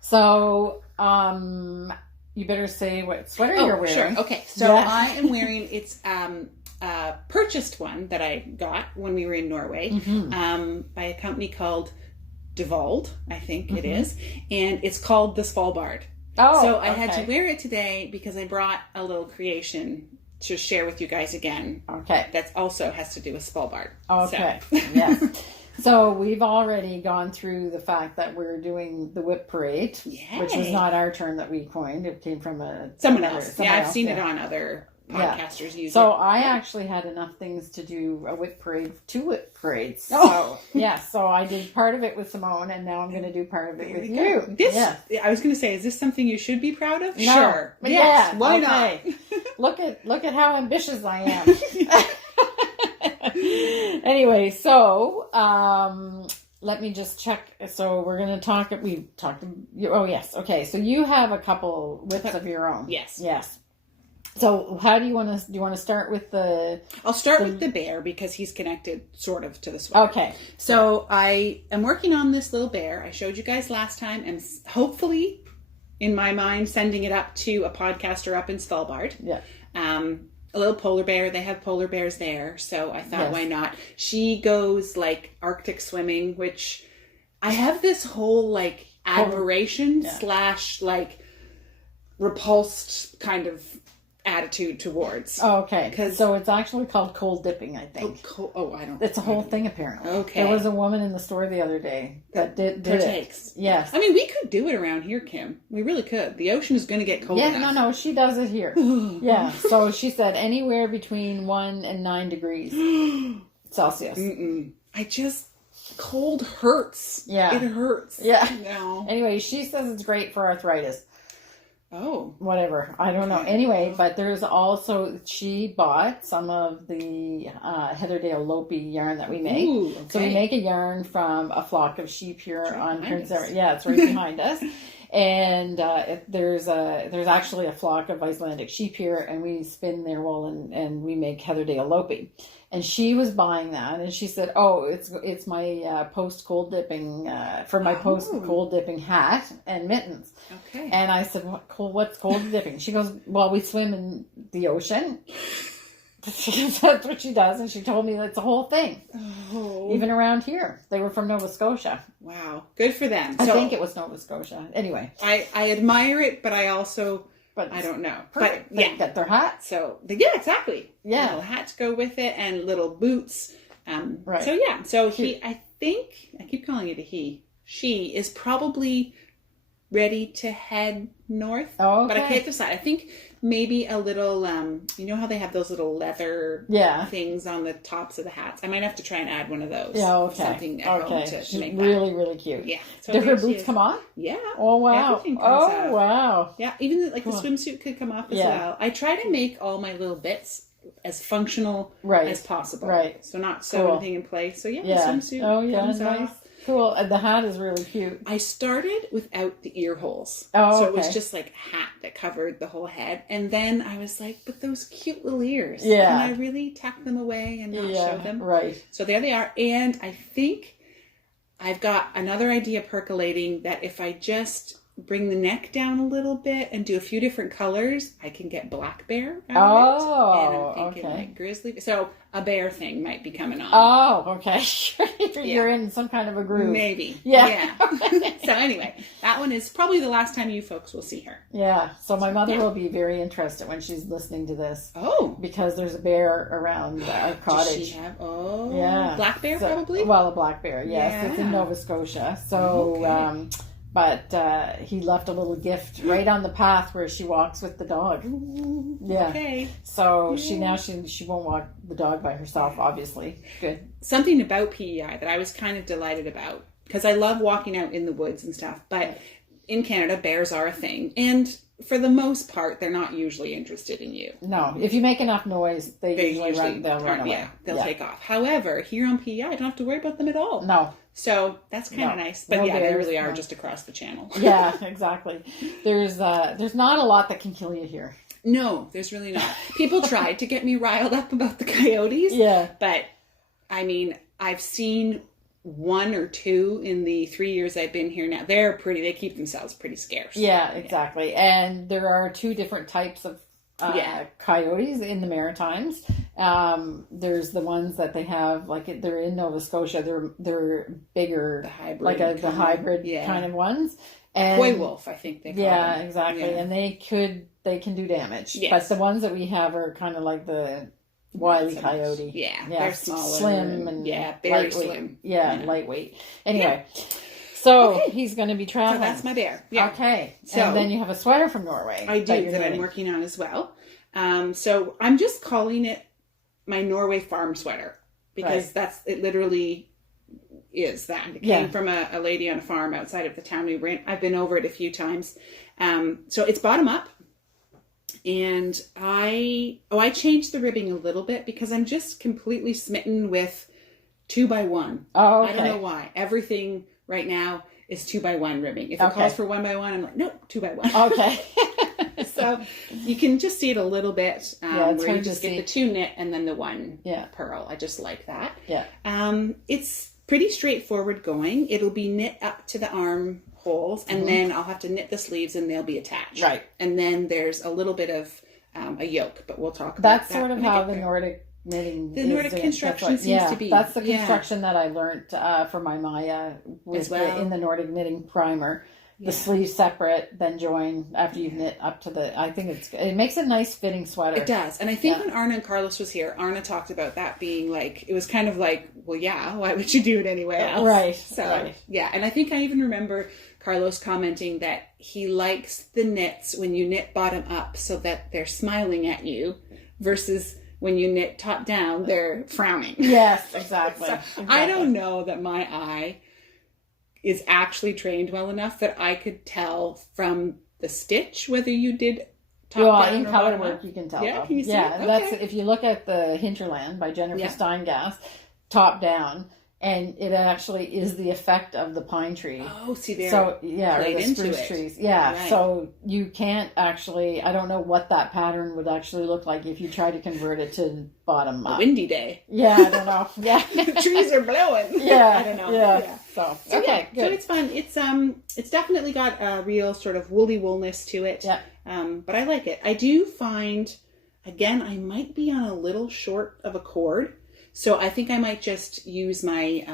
So, you better say what sweater you're wearing. Sure. Okay. So I am wearing, it's a purchased one that I got when we were in Norway by a company called Devold, I think it is, and it's called the Svalbard. So I had to wear it today because I brought a little creation to share with you guys again. Okay. That also has to do with Svalbard. Okay. So. Yes. So we've already gone through the fact that we're doing the WIP parade, which was not our term that we coined. It came from someone else. I've seen it on other podcasters use it. So I actually had enough things to do a WIP parade, 2 WIP parades. Oh. So I did part of it with Simone, and now I'm going to do part of it with you. I was going to say, is this something you should be proud of? No. Sure. Yes. Why not? Look at how ambitious I am. Anyway, so let me just check. So we're going to talk. We talked. Oh yes. Okay. So you have a couple WIPs of your own. Yes. So how do you want to? Do you want to start with the? I'll start with the bear because he's connected sort of to the sweater. Okay. So I am working on this little bear. I showed you guys last time, and hopefully, in my mind, sending it up to a podcaster up in Svalbard. Yeah. A little polar bear. They have polar bears there, so I thought, why not? She goes like Arctic swimming, which I have this whole like admiration / like repulsed kind of attitude towards. Oh, okay. So it's actually called cold dipping, I think. I don't. It's a whole thing apparently. Okay. There was a woman in the store the other day that did it. Yes. I mean, we could do it around here, Kim. We really could. The ocean is going to get cold enough. No, she does it here. Yeah. So she said anywhere between 1 and 9 degrees Celsius. Cold hurts. Yeah. It hurts. Yeah. No. Anyway, she says it's great for arthritis. Oh. Whatever. I don't know. Anyway, but there's also, she bought some of the Heatherdale Lopi yarn that we make. Ooh, okay. So we make a yarn from a flock of sheep here on Prince Edward. Yeah, it's right behind us. And there's actually a flock of Icelandic sheep here, and we spin their wool and we make Heatherdale Lopi. And she was buying that, and she said, "Oh, it's my post cold dipping for my post cold dipping hat and mittens." Okay. And I said, "What's cold dipping?" She goes, "Well, we swim in the ocean." That's what she does, and she told me that's a whole thing. Oh. Even around here, they were from Nova Scotia. Wow, good for them. I think it was Nova Scotia. Anyway, I admire it, but I also. But I don't know. Perfect. But they get their hats. So exactly. Yeah. Little hats go with it and little boots. Right. So yeah. So I think I keep calling it a he. She is probably ready to head north. Oh, okay. But I can't decide. I think maybe a little, you know how they have those little leather things on the tops of the hats? I might have to try and add one of those. Yeah, okay. Something at home to make really, that. Really cute. Yeah. So did her boots come off? Yeah. Oh, wow. Everything comes out. Wow. Yeah, even like the swimsuit could come off as well. I try to make all my little bits as functional right. as possible. Right. So not sew anything in place. So yeah, the swimsuit. Oh yeah, comes nice. off. Cool. And the hat is really cute. I started without the ear holes. Oh, so it was just like a hat that covered the whole head. And then I was like, but those cute little ears. Yeah. Can I really tuck them away and not show them? Right. So there they are. And I think I've got another idea percolating that if I just bring the neck down a little bit and do a few different colors, I can get black bear out of it. And I'm thinking like grizzly. So a bear thing might be coming on. Oh, okay. You're in some kind of a groove. Maybe. Yeah. So anyway, that one is probably the last time you folks will see her. Yeah. So my mother will be very interested when she's listening to this. Oh. Because there's a bear around our cottage. Does she have? Oh. Yeah. Black bear, so, probably? Well, a black bear, yes. Yeah. It's in Nova Scotia. So, but he left a little gift right on the path where she walks with the dog. Yeah. Okay. So she won't walk the dog by herself, obviously. Good. Something about PEI that I was kind of delighted about, because I love walking out in the woods and stuff, but in Canada, bears are a thing. And for the most part, they're not usually interested in you. No. If you make enough noise, they'll run away. Yeah, they'll take off. However, here on PEI, I don't have to worry about them at all. No. So that's kind of nice. But they really are just across the channel. Yeah, exactly. There's not a lot that can kill you here. No, there's really not. People tried to get me riled up about the coyotes. Yeah. But, I mean, I've seen one or two in the 3 years I've been here now. They keep themselves pretty scarce. Yeah, exactly. And there are two different types of coyotes in the Maritimes. There's the ones that they have, like they're in Nova Scotia. They're bigger, the hybrid kind of ones. And Koi wolf, I think they call them. Yeah, exactly. Yeah. And they can do damage. Yes. But the ones that we have are kind of like the Wile coyote. Yeah, they're smaller, slim and very slim. Yeah, lightweight. Anyway. Yeah. So he's going to be traveling. So that's my bear. Yeah. Okay. So, and then you have a sweater from Norway. I do that I'm working on as well. So I'm just calling it my Norway farm sweater because it literally is that. It came from a lady on a farm outside of the town we were in. I've been over it a few times. So it's bottom up. And I changed the ribbing a little bit because I'm just completely smitten with 2x1. Oh, okay. I don't know why. Everything right now is 2x1 ribbing. If it calls for 1x1, I'm like, nope, 2x1. Okay. So you can just see it a little bit where you just get the two knit and then the one purl. I just like that. Yeah. It's pretty straightforward going. It'll be knit up to the arm holes and then I'll have to knit the sleeves and they'll be attached. Right. And then there's a little bit of a yoke, but we'll talk about that. That's sort of how the Nordic knitting construction seems to be. That's the construction that I learned for my Maya in the Nordic knitting primer. The sleeves separate, then join after you've knit up to the. I think it makes a nice fitting sweater. It does, and I think when Arna and Carlos was here, Arna talked about that being like it was kind of like, well, yeah, why would you do it anyway else? Right. So and I think I even remember Carlos commenting that he likes the knits when you knit bottom up so that they're smiling at you, versus when you knit top down, they're frowning. Yes, exactly. I don't know that my eye is actually trained well enough that I could tell from the stitch whether you did top down in or color bottom work up. you can tell. Yeah, can you see? That's if you look at the Hinterland by Jennifer Steingass, top down, and it actually is the effect of the pine tree. Oh, see there. So or the spruce trees. Yeah. Right. So you can't actually. I don't know what that pattern would actually look like if you try to convert it to bottom up. A windy day. Yeah, I don't know. Yeah, the trees are blowing. Yeah, I don't know. Yeah. So good. So it's fun. It's definitely got a real sort of woolness to it. Yeah. But I like it. I do find, again, I might be on a little short of a cord. So I think I might just use my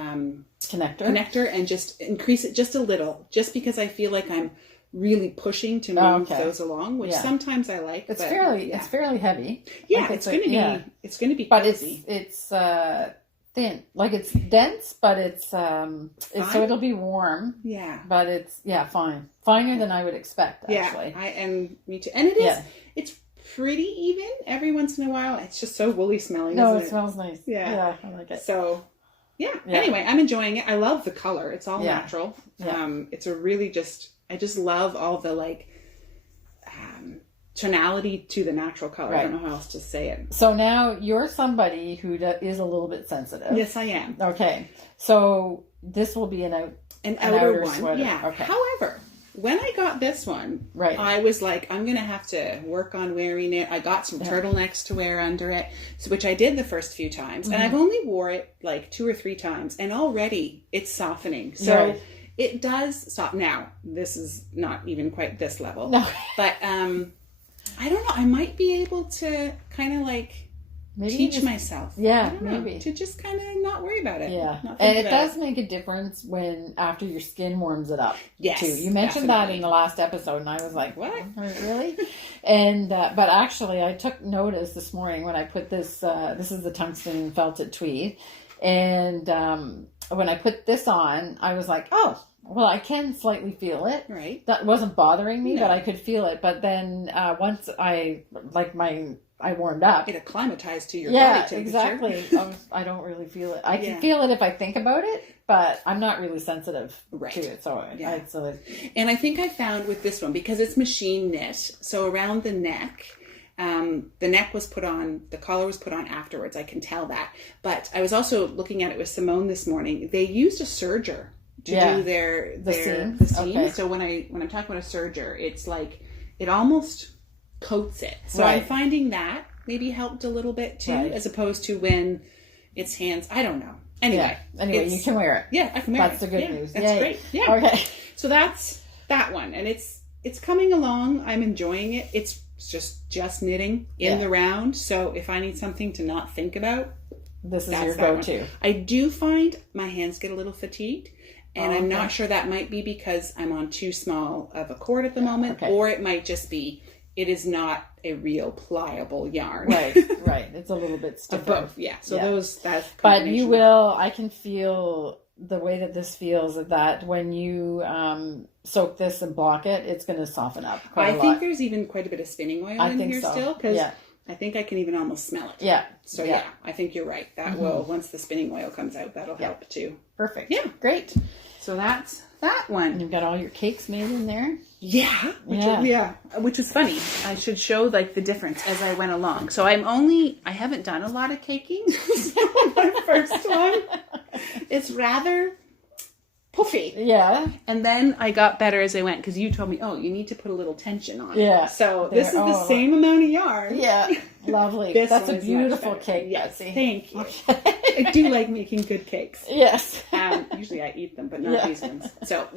connector and just increase it just a little, just because I feel like I'm really pushing to move those along, which sometimes I like. It's fairly heavy. Yeah, like it's going to be. But it's thin, like it's dense, but it's so it'll be warm. Yeah, but it's finer than I would expect. Actually, and me too. And it is. It's pretty even every once in a while. It's just so woolly smelling. No, it smells nice. Yeah, I like it. So, anyway, I'm enjoying it. I love the color. It's all natural. It's a really I just love all the tonality to the natural color. I don't know how else to say it. So now you're somebody who is a little bit sensitive. Yes, I am. Okay. So this will be an outer one. sweater. Yeah. Okay. However, when I got this one, I was like, I'm going to have to work on wearing it. I got some turtlenecks to wear under it, which I did the first few times. And I've only wore it like 2 or 3 times. And already it's softening. So it does stop. Now, this is not even quite this level. No. But I don't know. I might be able to kind of like teach myself. Yeah, maybe. To just kind of not worry about it. Yeah. And it does make a difference after your skin warms it up. Yes. Too. You mentioned that in the last episode and I was like, what? Really? And, but actually I took notice this morning when I put this is the tungsten felted tweed. And when I put this on, I was like, oh, well, I can slightly feel it. Right. That wasn't bothering me, but I could feel it. But then once I warmed up. It acclimatized to your body temperature. Exactly. I don't really feel it. I can feel it if I think about it, but I'm not really sensitive to it. So, and I think I found with this one, because it's machine knit, so around the neck, the neck was put on, the collar was put on afterwards. I can tell that. But I was also looking at it with Simone this morning. They used a serger to do the seam. Okay. So when I'm talking about a serger, it's like it almost coats it. So I'm finding that maybe helped a little bit too, as opposed to when it's hands. I don't know. Anyway, you can wear it. Yeah, I can wear it. That's the good news. That's great. Yeah. Okay. So that's that one, and it's coming along. I'm enjoying it. It's just knitting in the round. So if I need something to not think about, this is your go-to. I do find my hands get a little fatigued. And I'm not sure that might be because I'm on too small of a cord at the moment, or it might just be it is not a real pliable yarn. Right. It's a little bit stiffer. Both, So that's. But you will. I can feel the way that this feels. That when you soak this and block it, it's going to soften up quite a lot. I think there's even quite a bit of spinning oil in here still, because I think I can even almost smell it. Yeah. So I think you're right. That will, once the spinning oil comes out, that'll help too. Perfect. Yeah. Great. So that's that one. And you've got all your cakes made in there. Yeah. Which was funny. I should show like the difference as I went along. So I haven't done a lot of caking. My first one. It's rather puffy. Yeah. And then I got better as I went, because you told me, you need to put a little tension on it. Yeah. So this is the same amount of yarn. Yeah. Lovely. That's a beautiful cake, yes, Betsy. Thank you. Okay. I do like making good cakes. Yes. Usually I eat them, but not these ones. So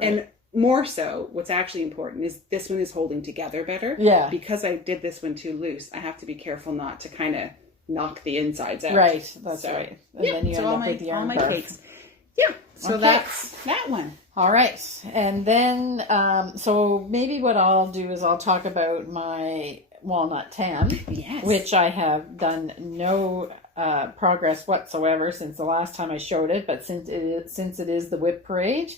and more so, what's actually important is this one is holding together better. Yeah. Because I did this one too loose, I have to be careful not to kind of knock the insides out. Right. That's right. And then you end up with the yarn all my cakes. Yeah. So that's that one. All right. And then, so maybe what I'll do is I'll talk about my Walnut Tam, which I have done no progress whatsoever since the last time I showed it. But since it is the WIP parade,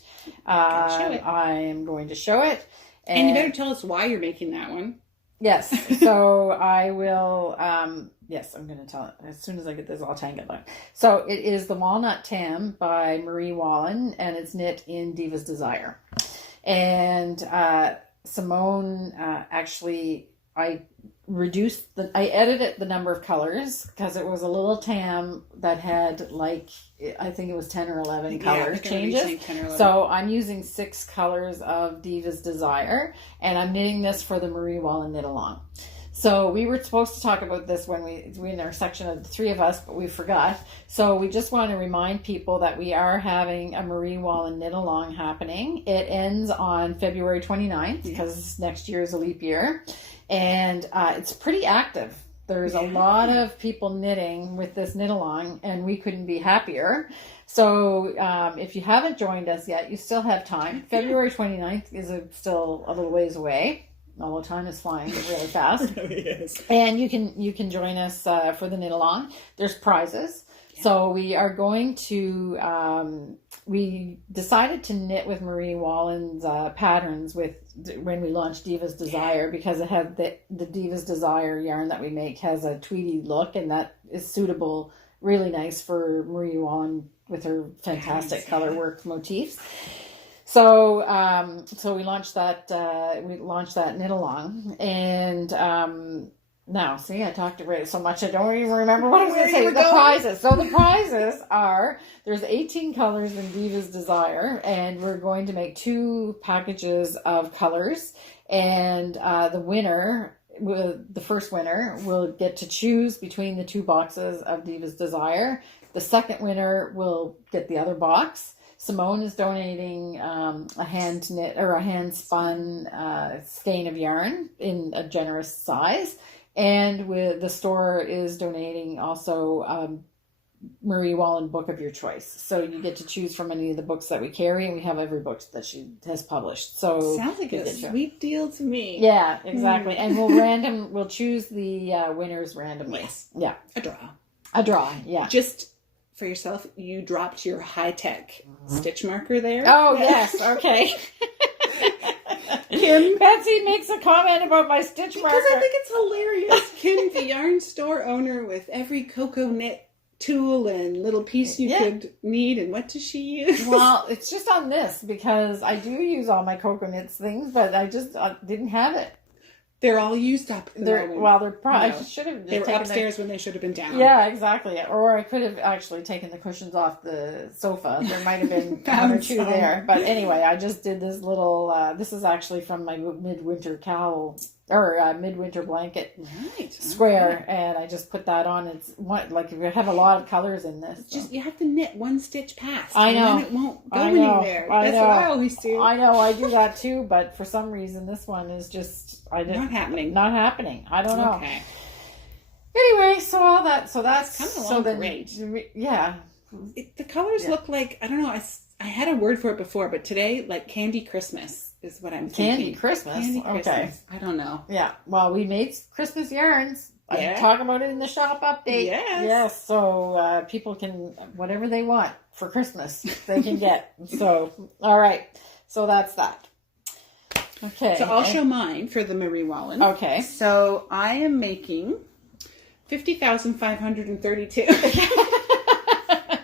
I am going to show it. And you better tell us why you're making that one. Yes. So I will, yes, I'm going to tell it as soon as I get this all tangled up. So it is the Walnut Tam by Marie Wallin, and it's knit in Diva's Desire. And Simone, actually, I edited the number of colors because it was a little tam that had I think it was 10 or 11 color changes. 10 or 11. So I'm using 6 colors of Diva's Desire, and I'm knitting this for the Marie Wallin knit along. So we were supposed to talk about this when we in our section of the 3 of us, but we forgot. So we just want to remind people that we are having a Marie Wallin knit along happening. It ends on February 29th because next year is a leap year. And it's pretty active. There's a lot of people knitting with this knit along, and we couldn't be happier. So if you haven't joined us yet, you still have time. February 29th is still a little ways away, although time is flying really fast. Yes. And you can join us for the knit along. There's prizes. So we are going to, we decided to knit with Marie Wallin's patterns when we launched Diva's Desire, because it had the Diva's Desire yarn that we make has a tweedy look, and that is suitable, really nice for Marie Wallin with her fantastic color work motifs. So we launched that knit along, and now see, I talked about it so much I don't even remember what I was going to say. The prizes. So the prizes are, there's 18 colors in Diva's Desire, and we're going to make 2 packages of colors, and the first winner will get to choose between the 2 boxes of Diva's Desire. The second winner will get the other box. Simone is donating a hand knit or a hand spun skein of yarn in a generous size, and the store is donating also Marie Wallin book of your choice. So you get to choose from any of the books that we carry, and we have every book that she has published. So sounds like a sweet deal to me. Yeah, exactly. And we'll choose the winners randomly. Yes. Yeah. A draw. Yeah. Just for yourself, you dropped your high-tech stitch marker there. Oh, yes. Okay. Kim. Betsy makes a comment about my stitch marker. Because I think it's hilarious. Kim, the yarn store owner, with every cocoa knit tool and little piece you could need, and what does she use? Well, it's just on this, because I do use all my cocoa knits things, but I just didn't have it. They're all used up. They're probably, I should have. They were upstairs when they should have been down. Yeah, exactly. Or I could have actually taken the cushions off the sofa. There might have been one or 2 there. But anyway, I just did this little, this is actually from my midwinter cowl, or midwinter blanket square, and I just put that on. It's like we have a lot of colors in this. Just you have to knit 1 stitch past. I know. And then it won't go anywhere. That's what I always do. I know, I do that too, but for some reason this one is just not happening. Not happening. I don't know. Okay. Anyway, so that's kind of great. Yeah. The colors look like, I don't know, I had a word for it before, but today, like Candy Christmas is what I'm thinking. Candy Christmas? Okay. I don't know. Yeah. Well, we made Christmas yarns. I talk about it in the shop update. Yes. So people can, whatever they want for Christmas, they can get. So, all right. So that's that. Okay. So I'll show mine for the Marie Wallin. Okay. So I am making 50,532.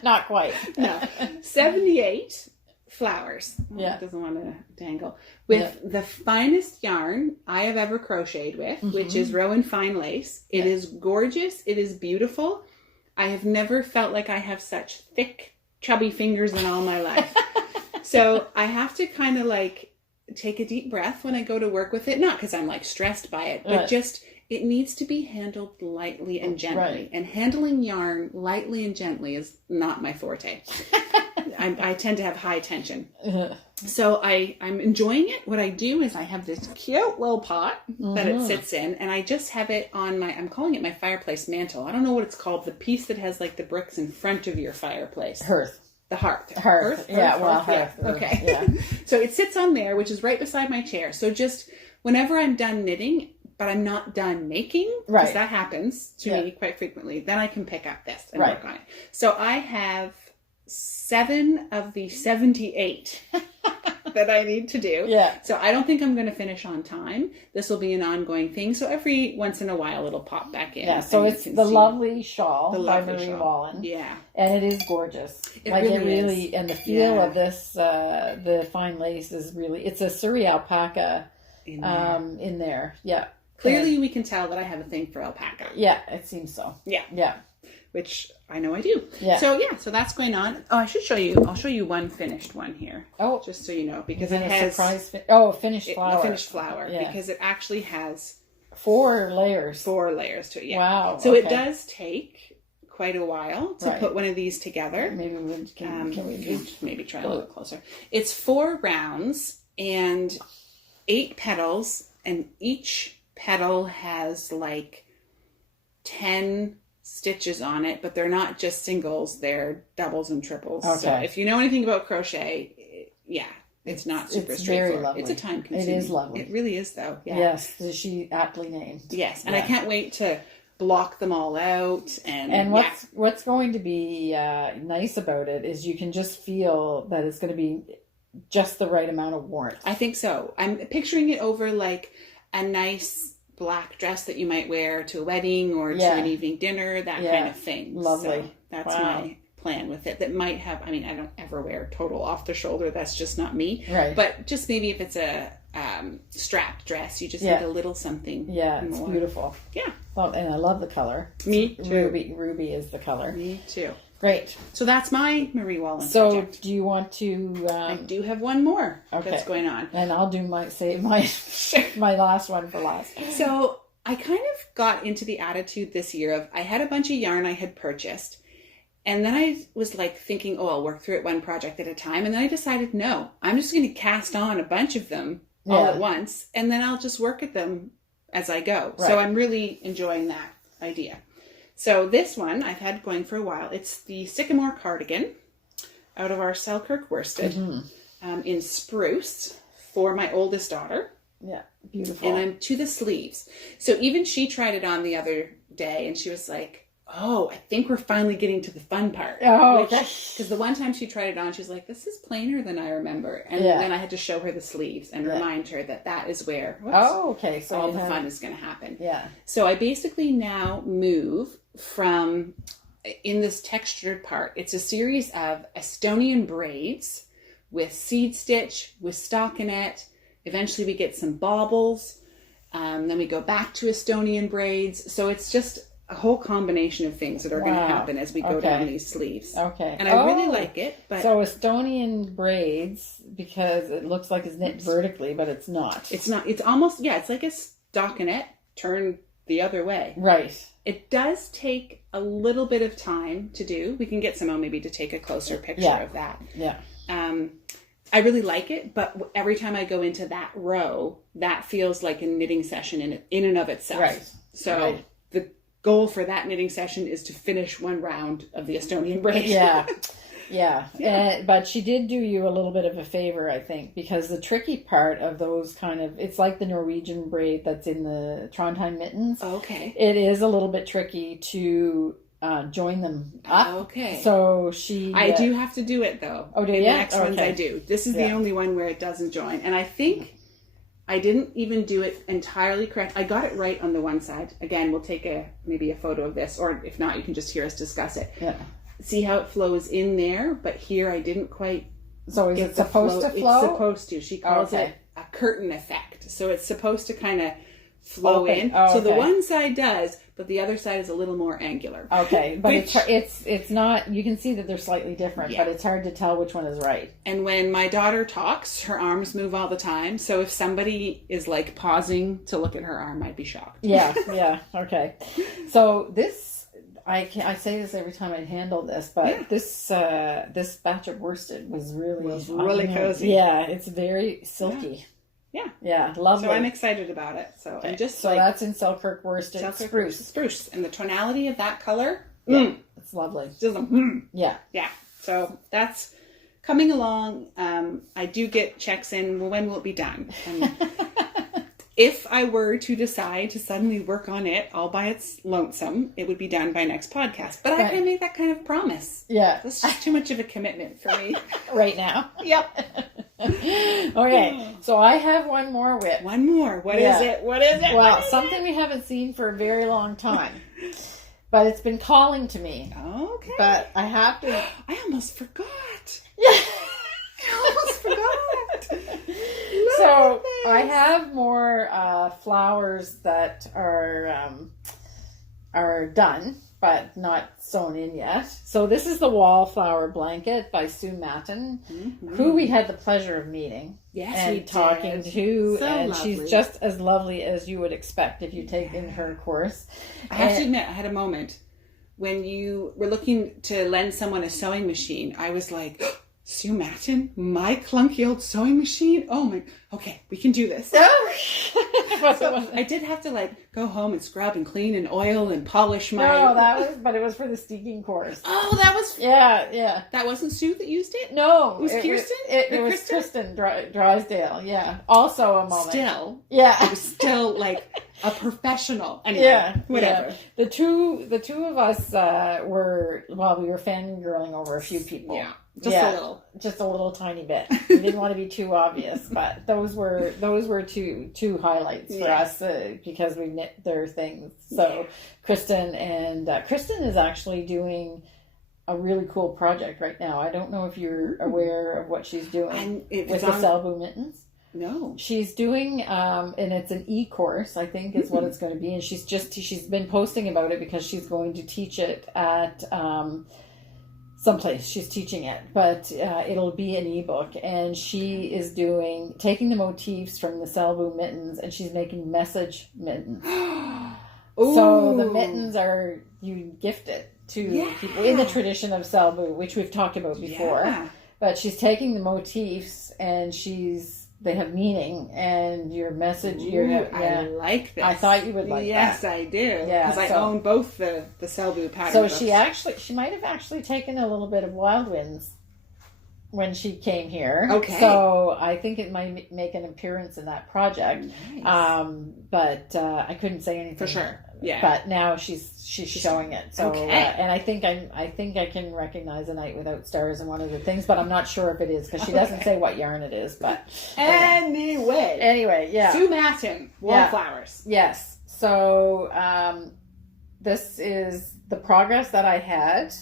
Not quite. No. 78 flowers. Yeah. It doesn't want to dangle. With the finest yarn I have ever crocheted with, which is Rowan Fine Lace. It is gorgeous. It is beautiful. I have never felt like I have such thick, chubby fingers in all my life. So I have to kind of like take a deep breath when I go to work with it. Not because I'm like stressed by it, but just it needs to be handled lightly and gently. Right. And handling yarn lightly and gently is not my forte. I tend to have high tension. So I'm enjoying it. What I do is I have this cute little pot that it sits in, and I just have it on I'm calling it my fireplace mantle. I don't know what it's called. The piece that has like the bricks in front of your fireplace. Hearth. The hearth. Hearth. Yeah. Okay. Yeah. So it sits on there, which is right beside my chair. So just whenever I'm done knitting, but I'm not done making, because that happens to me quite frequently, then I can pick up this and work on it. So I have 7 of the 78 that I need to do. Yeah. So I don't think I'm going to finish on time. This will be an ongoing thing. So every once in a while it'll pop back in. Yeah, so it's the lovely shawl by Marie Wallin. Yeah. And it is gorgeous. It really is. And the feel of this, the fine lace is really, it's a Surrey alpaca in there. Yeah. Clearly we can tell that I have a thing for alpaca. Yeah, it seems so. Yeah. Yeah. Which I know I do. Yeah. So that's going on. Oh, I should show you. I'll show you one finished one here. Oh. Just so you know, because it has finished flower. A finished flower. Yeah. Because it actually has 4 layers. 4 layers to it. Yeah. Wow. So it does take quite a while to put one of these together. Maybe we can maybe try a little bit closer. It's 4 rounds and 8 petals, and each petal has like 10 stitches on it, but they're not just singles, they're doubles and triples. Okay. So if you know anything about crochet, it's not super straightforward. Very lovely. It's a time consuming. It is lovely. It really is though. Yeah. Yes, she aptly named. Yes, and I can't wait to block them all out. And what's going to be nice about it is you can just feel that it's going to be just the right amount of warmth. I think so. I'm picturing it over like a nice black dress that you might wear to a wedding or to an evening dinner, that kind of thing. Lovely. So that's my plan with it that might have, I mean, I don't ever wear total off the shoulder. That's just not me. Right. But just maybe if it's a strapped dress, you just need a little something. Yeah, it's more. Beautiful. Yeah. Well, and I love the color. Me too. Ruby is the color. Me too. Great. So that's my Marie Wallin So project. do you want to... I do have one more that's going on. And I'll do my last one for last. So I kind of got into the attitude this year of I had a bunch of yarn I had purchased. And then I was like thinking, oh, I'll work through it one project at a time. And then I decided, no, I'm just going to cast on a bunch of them all at once. And then I'll just work at them as I go. Right. So I'm really enjoying that idea. So this one I've had going for a while. It's the Sycamore Cardigan out of our Selkirk worsted in spruce for my oldest daughter. Yeah, beautiful. And I'm to the sleeves. So even she tried it on the other day and she was like, oh, I think we're finally getting to the fun part. Oh, because the one time she tried it on, she's like, this is plainer than I remember. And then I had to show her the sleeves and remind her that is where so all the fun is going to happen. Yeah. So I basically now move from, in this textured part, it's a series of Estonian braids with seed stitch, with stockinette. Eventually we get some baubles. Then we go back to Estonian braids. So it's just a whole combination of things that are going to happen as we go down these sleeves. Okay. And I really like it. But so Estonian braids, because it looks like it's knit vertically, but it's not. It's not. It's almost, it's like a stockinette turned the other way. Right. It does take a little bit of time to do. We can get Simone maybe to take a closer picture of that. Yeah. I really like it, but every time I go into that row, that feels like a knitting session in and of itself. Right. So the goal for that knitting session is to finish one round of the Estonian braid. Yeah. But she did do you a little bit of a favor, I think, because the tricky part of those it's like the Norwegian braid that's in the Trondheim mittens. Okay. It is a little bit tricky to join them up. Okay. So I do have to do it though. Oh, do you? The next ones I do. This is the only one where it doesn't join. And I think I didn't even do it entirely correct. I got it right on the one side. Again, we'll take maybe a photo of this, or if not, you can just hear us discuss it. Yeah. See how it flows in there, but here I didn't quite. So is it supposed to flow? It's supposed to. She calls it a curtain effect. So it's supposed to kind of flow in. So the one side does, but the other side is a little more angular. Okay, but it's not. You can see that they're slightly different, but it's hard to tell which one is right. And when my daughter talks, her arms move all the time. So if somebody is like pausing to look at her arm, I'd be shocked. Yeah. Okay. So this. I say this every time I handle this, but this batch of worsted was really cozy. Yeah, it's very silky. Yeah, lovely. So I'm excited about it. So I'm just that's in Selkirk worsted spruce, and the tonality of that color, it's lovely. Yeah. So that's coming along. I do get checks in. Well, when will it be done? If I were to decide to suddenly work on it all by its lonesome, it would be done by next podcast. But I can't make that kind of promise. Yeah. That's just too much of a commitment for me. Right now. Yep. Okay. So I have one more WIP. One more. What is it? Well, something we haven't seen for a very long time. But it's been calling to me. Okay. But I have to... I almost forgot. Yeah. I almost forgot. So I have more flowers that are done, but not sewn in yet. So this is the Wallflower Blanket by Sue Matten, who we had the pleasure of meeting. Yes, and talking to, so and lovely. She's just as lovely as you would expect if you take in her course. I have to admit, I had a moment when you were looking to lend someone a sewing machine. I was like, Sue Matten, my clunky old sewing machine? Oh my, okay, we can do this. So I did have to go home and scrub and clean and oil and polish my... No, but it was for the steeking course. Oh, that was... Yeah. That wasn't Sue that used it? No. It was Kirsten? It was Kristen Drysdale, yeah. Also a moment. Still. Yeah. It was still a professional. Anyway, whatever. Yeah. The two of us we were fangirling over a few people. Yeah. Just a little tiny bit. We didn't want to be too obvious, but those were two highlights for us because we knit their things. So Kristen is actually doing a really cool project right now. I don't know if you're aware of what she's doing with the Selbu mittens. No. She's doing, and it's an e-course, I think is what it's going to be. And she's been posting about it because she's going to teach it at someplace. She's teaching it, but it'll be an ebook. And she is taking the motifs from the Selbu mittens, and she's making message mittens. So the mittens are, you gift it to people in the tradition of Selbu, which we've talked about before. Yeah. But she's taking the motifs and they have meaning, and your message. I like this. I thought you would like that. Yes, I do. Yeah, because I own both the Selbu pattern. So books. she might have actually taken a little bit of Wild Winds when she came here. Okay. So I think it might make an appearance in that project. Nice. But I couldn't say anything for sure. Yeah. But now she's showing it. So and I think I can recognize A Night Without Stars in one of the things, but I'm not sure if it is because she doesn't say what yarn it is. But anyway, yeah. Sue Matton, Wallflowers. Yes. So this is the progress that I had.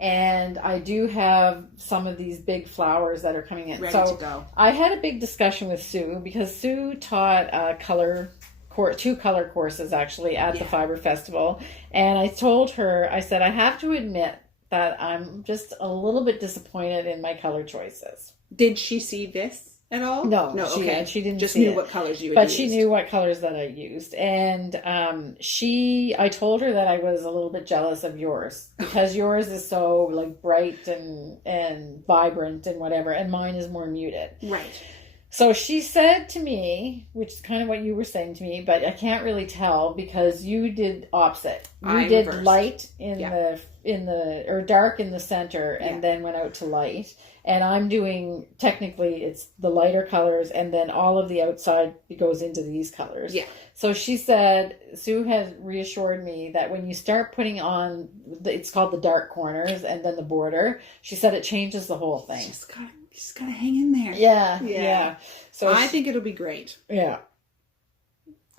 And I do have some of these big flowers that are coming in. Ready to go. I had a big discussion with Sue because Sue taught two color courses actually at the Fiber Festival. And I told her, I said, I have to admit that I'm just a little bit disappointed in my color choices. Did she see this at all? No, okay. She didn't just see knew it. What colors you would But use. she knew what colors that I used. And I told her that I was a little bit jealous of yours because yours is so like bright and vibrant and whatever, and mine is more muted. Right. So she said to me, which is kind of what you were saying to me, but I can't really tell because you did opposite. You did reversed. Light or dark in the center and then went out to light. And I'm doing, technically, it's the lighter colors and then all of the outside goes into these colors. Yeah. So she said, Sue has reassured me that when you start putting on, it's called the dark corners and then the border, she said it changes the whole thing. Just gotta hang in there. Yeah. So I think it'll be great. Yeah.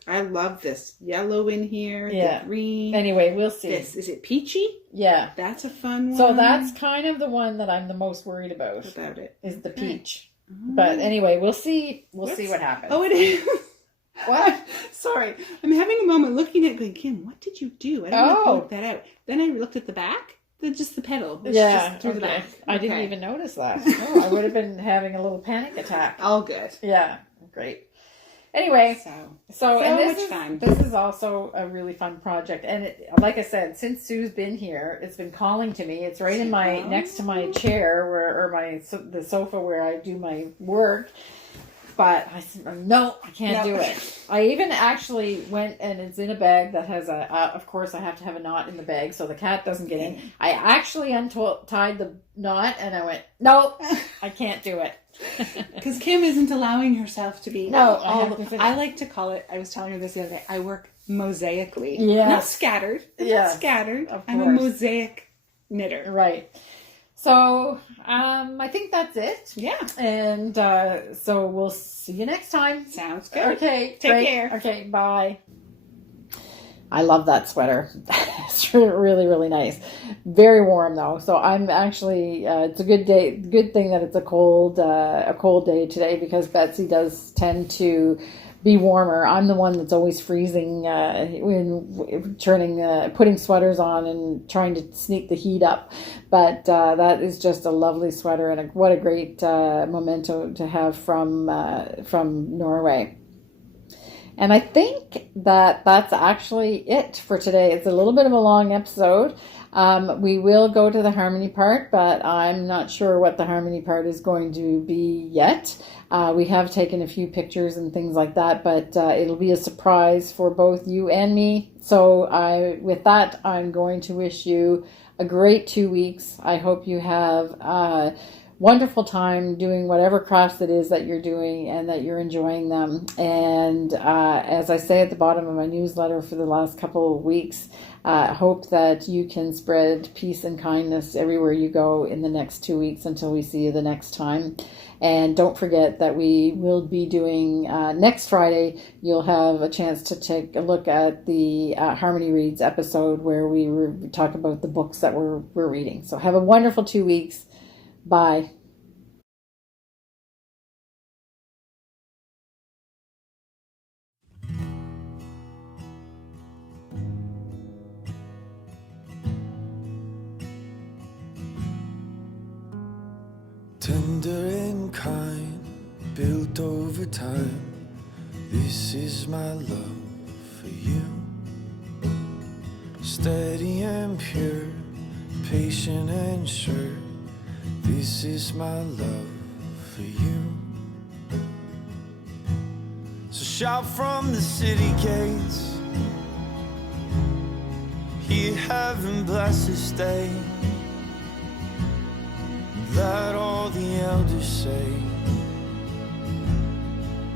I love this yellow in here. The green. Anyway, we'll see. Is it peachy? Yeah. That's a fun one. So that's kind of the one that I'm the most worried about. Is the peach. But anyway, we'll see. We'll see what happens. Oh, it is. What? Sorry. I'm having a moment looking at going, Kim, what did you do? I don't know if I looked that out. Then I looked at the back. Just the petal. It's just through the back. I didn't even notice that. Oh, I would have been having a little panic attack. All good. Yeah. Great. Anyway, so and this is also a really fun project. And like I said, since Sue's been here, it's been calling to me. It's right in next to my chair the sofa where I do my work. But I said, no, I can't do it. I even actually went, and it's in a bag that has of course I have to have a knot in the bag so the cat doesn't get in. I actually untied the knot and I went, no, I can't do it. Because Kim isn't allowing herself to be. No, I like to call it, I was telling her this the other day, I work mosaically. Yeah. Not scattered. Yeah. Scattered. I'm a mosaic knitter. Right. So, I think that's it. Yeah. And so we'll see you next time. Sounds good. Okay. Take care. Okay, bye. I love that sweater. It's really, really nice. Very warm though. So I'm actually, it's a good day. Good thing that it's a cold day today because Betsy does tend to be warmer. I'm the one that's always freezing when putting sweaters on and trying to sneak the heat up. But that is just a lovely sweater and what a great memento to have from Norway. And I think that that's actually it for today. It's a little bit of a long episode. We will go to the harmony part, but I'm not sure what the harmony part is going to be yet. We have taken a few pictures and things like that, but it'll be a surprise for both you and me. So with that, I'm going to wish you a great 2 weeks. I hope you have wonderful time doing whatever crafts it is that you're doing and that you're enjoying them. And as I say at the bottom of my newsletter for the last couple of weeks, hope that you can spread peace and kindness everywhere you go in the next 2 weeks until we see you the next time. And don't forget that we will be doing next Friday. You'll have a chance to take a look at the Harmony Reads episode where we talk about the books that we're reading. So have a wonderful 2 weeks. Bye. Tender and kind, built over time. This is my love for you. Steady and pure, patient and sure. This is my love for you. So shout from the city gates, hear heaven bless this day. Let all the elders say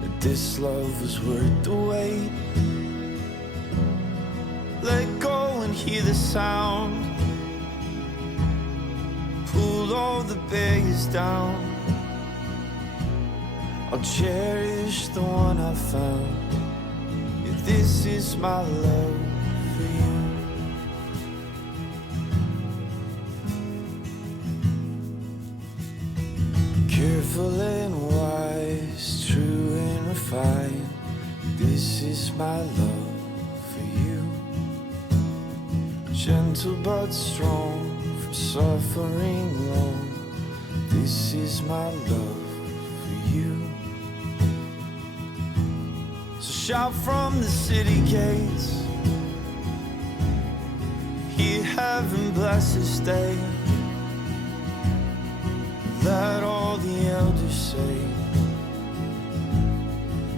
that this love was worth the wait. Let go and hear the sound, pull all the barriers down. I'll cherish the one I found. Yeah, this is my love for you. Careful and wise, true and refined. This is my love for you. Gentle but strong, from suffering long. This is my love for you. So shout from the city gates, hear heaven bless this day. Let all the elders say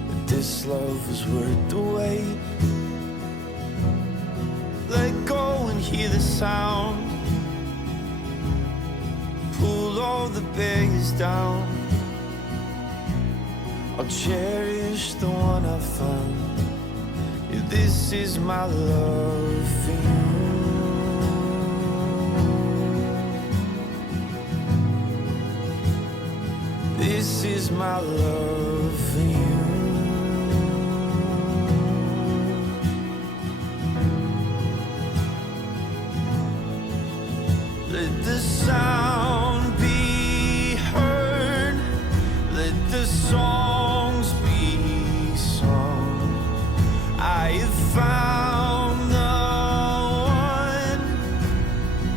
that this love was worth the wait. Let go and hear the sound, pull all the barriers down. I'll cherish the one I found. Yeah, this is my love for you. This is my love for you. Let the sound be heard, let the songs be sung. I have found the one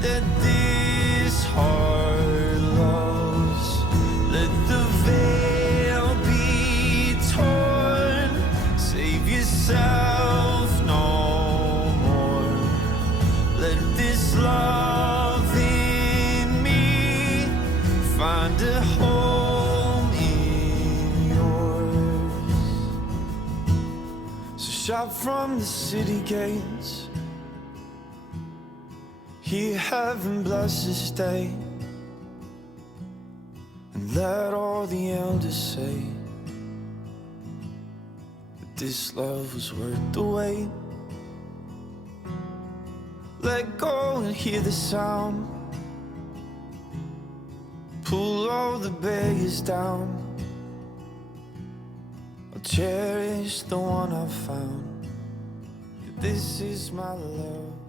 that this heart loves. Let the veil be torn, save yourself no more. Let this love in me find a home in yours. So shout from the city gates, hear heaven bless this day. And let all the elders say that this love was worth the wait. Let go and hear the sound, pull all the barriers down. I'll cherish the one I found. This is my love.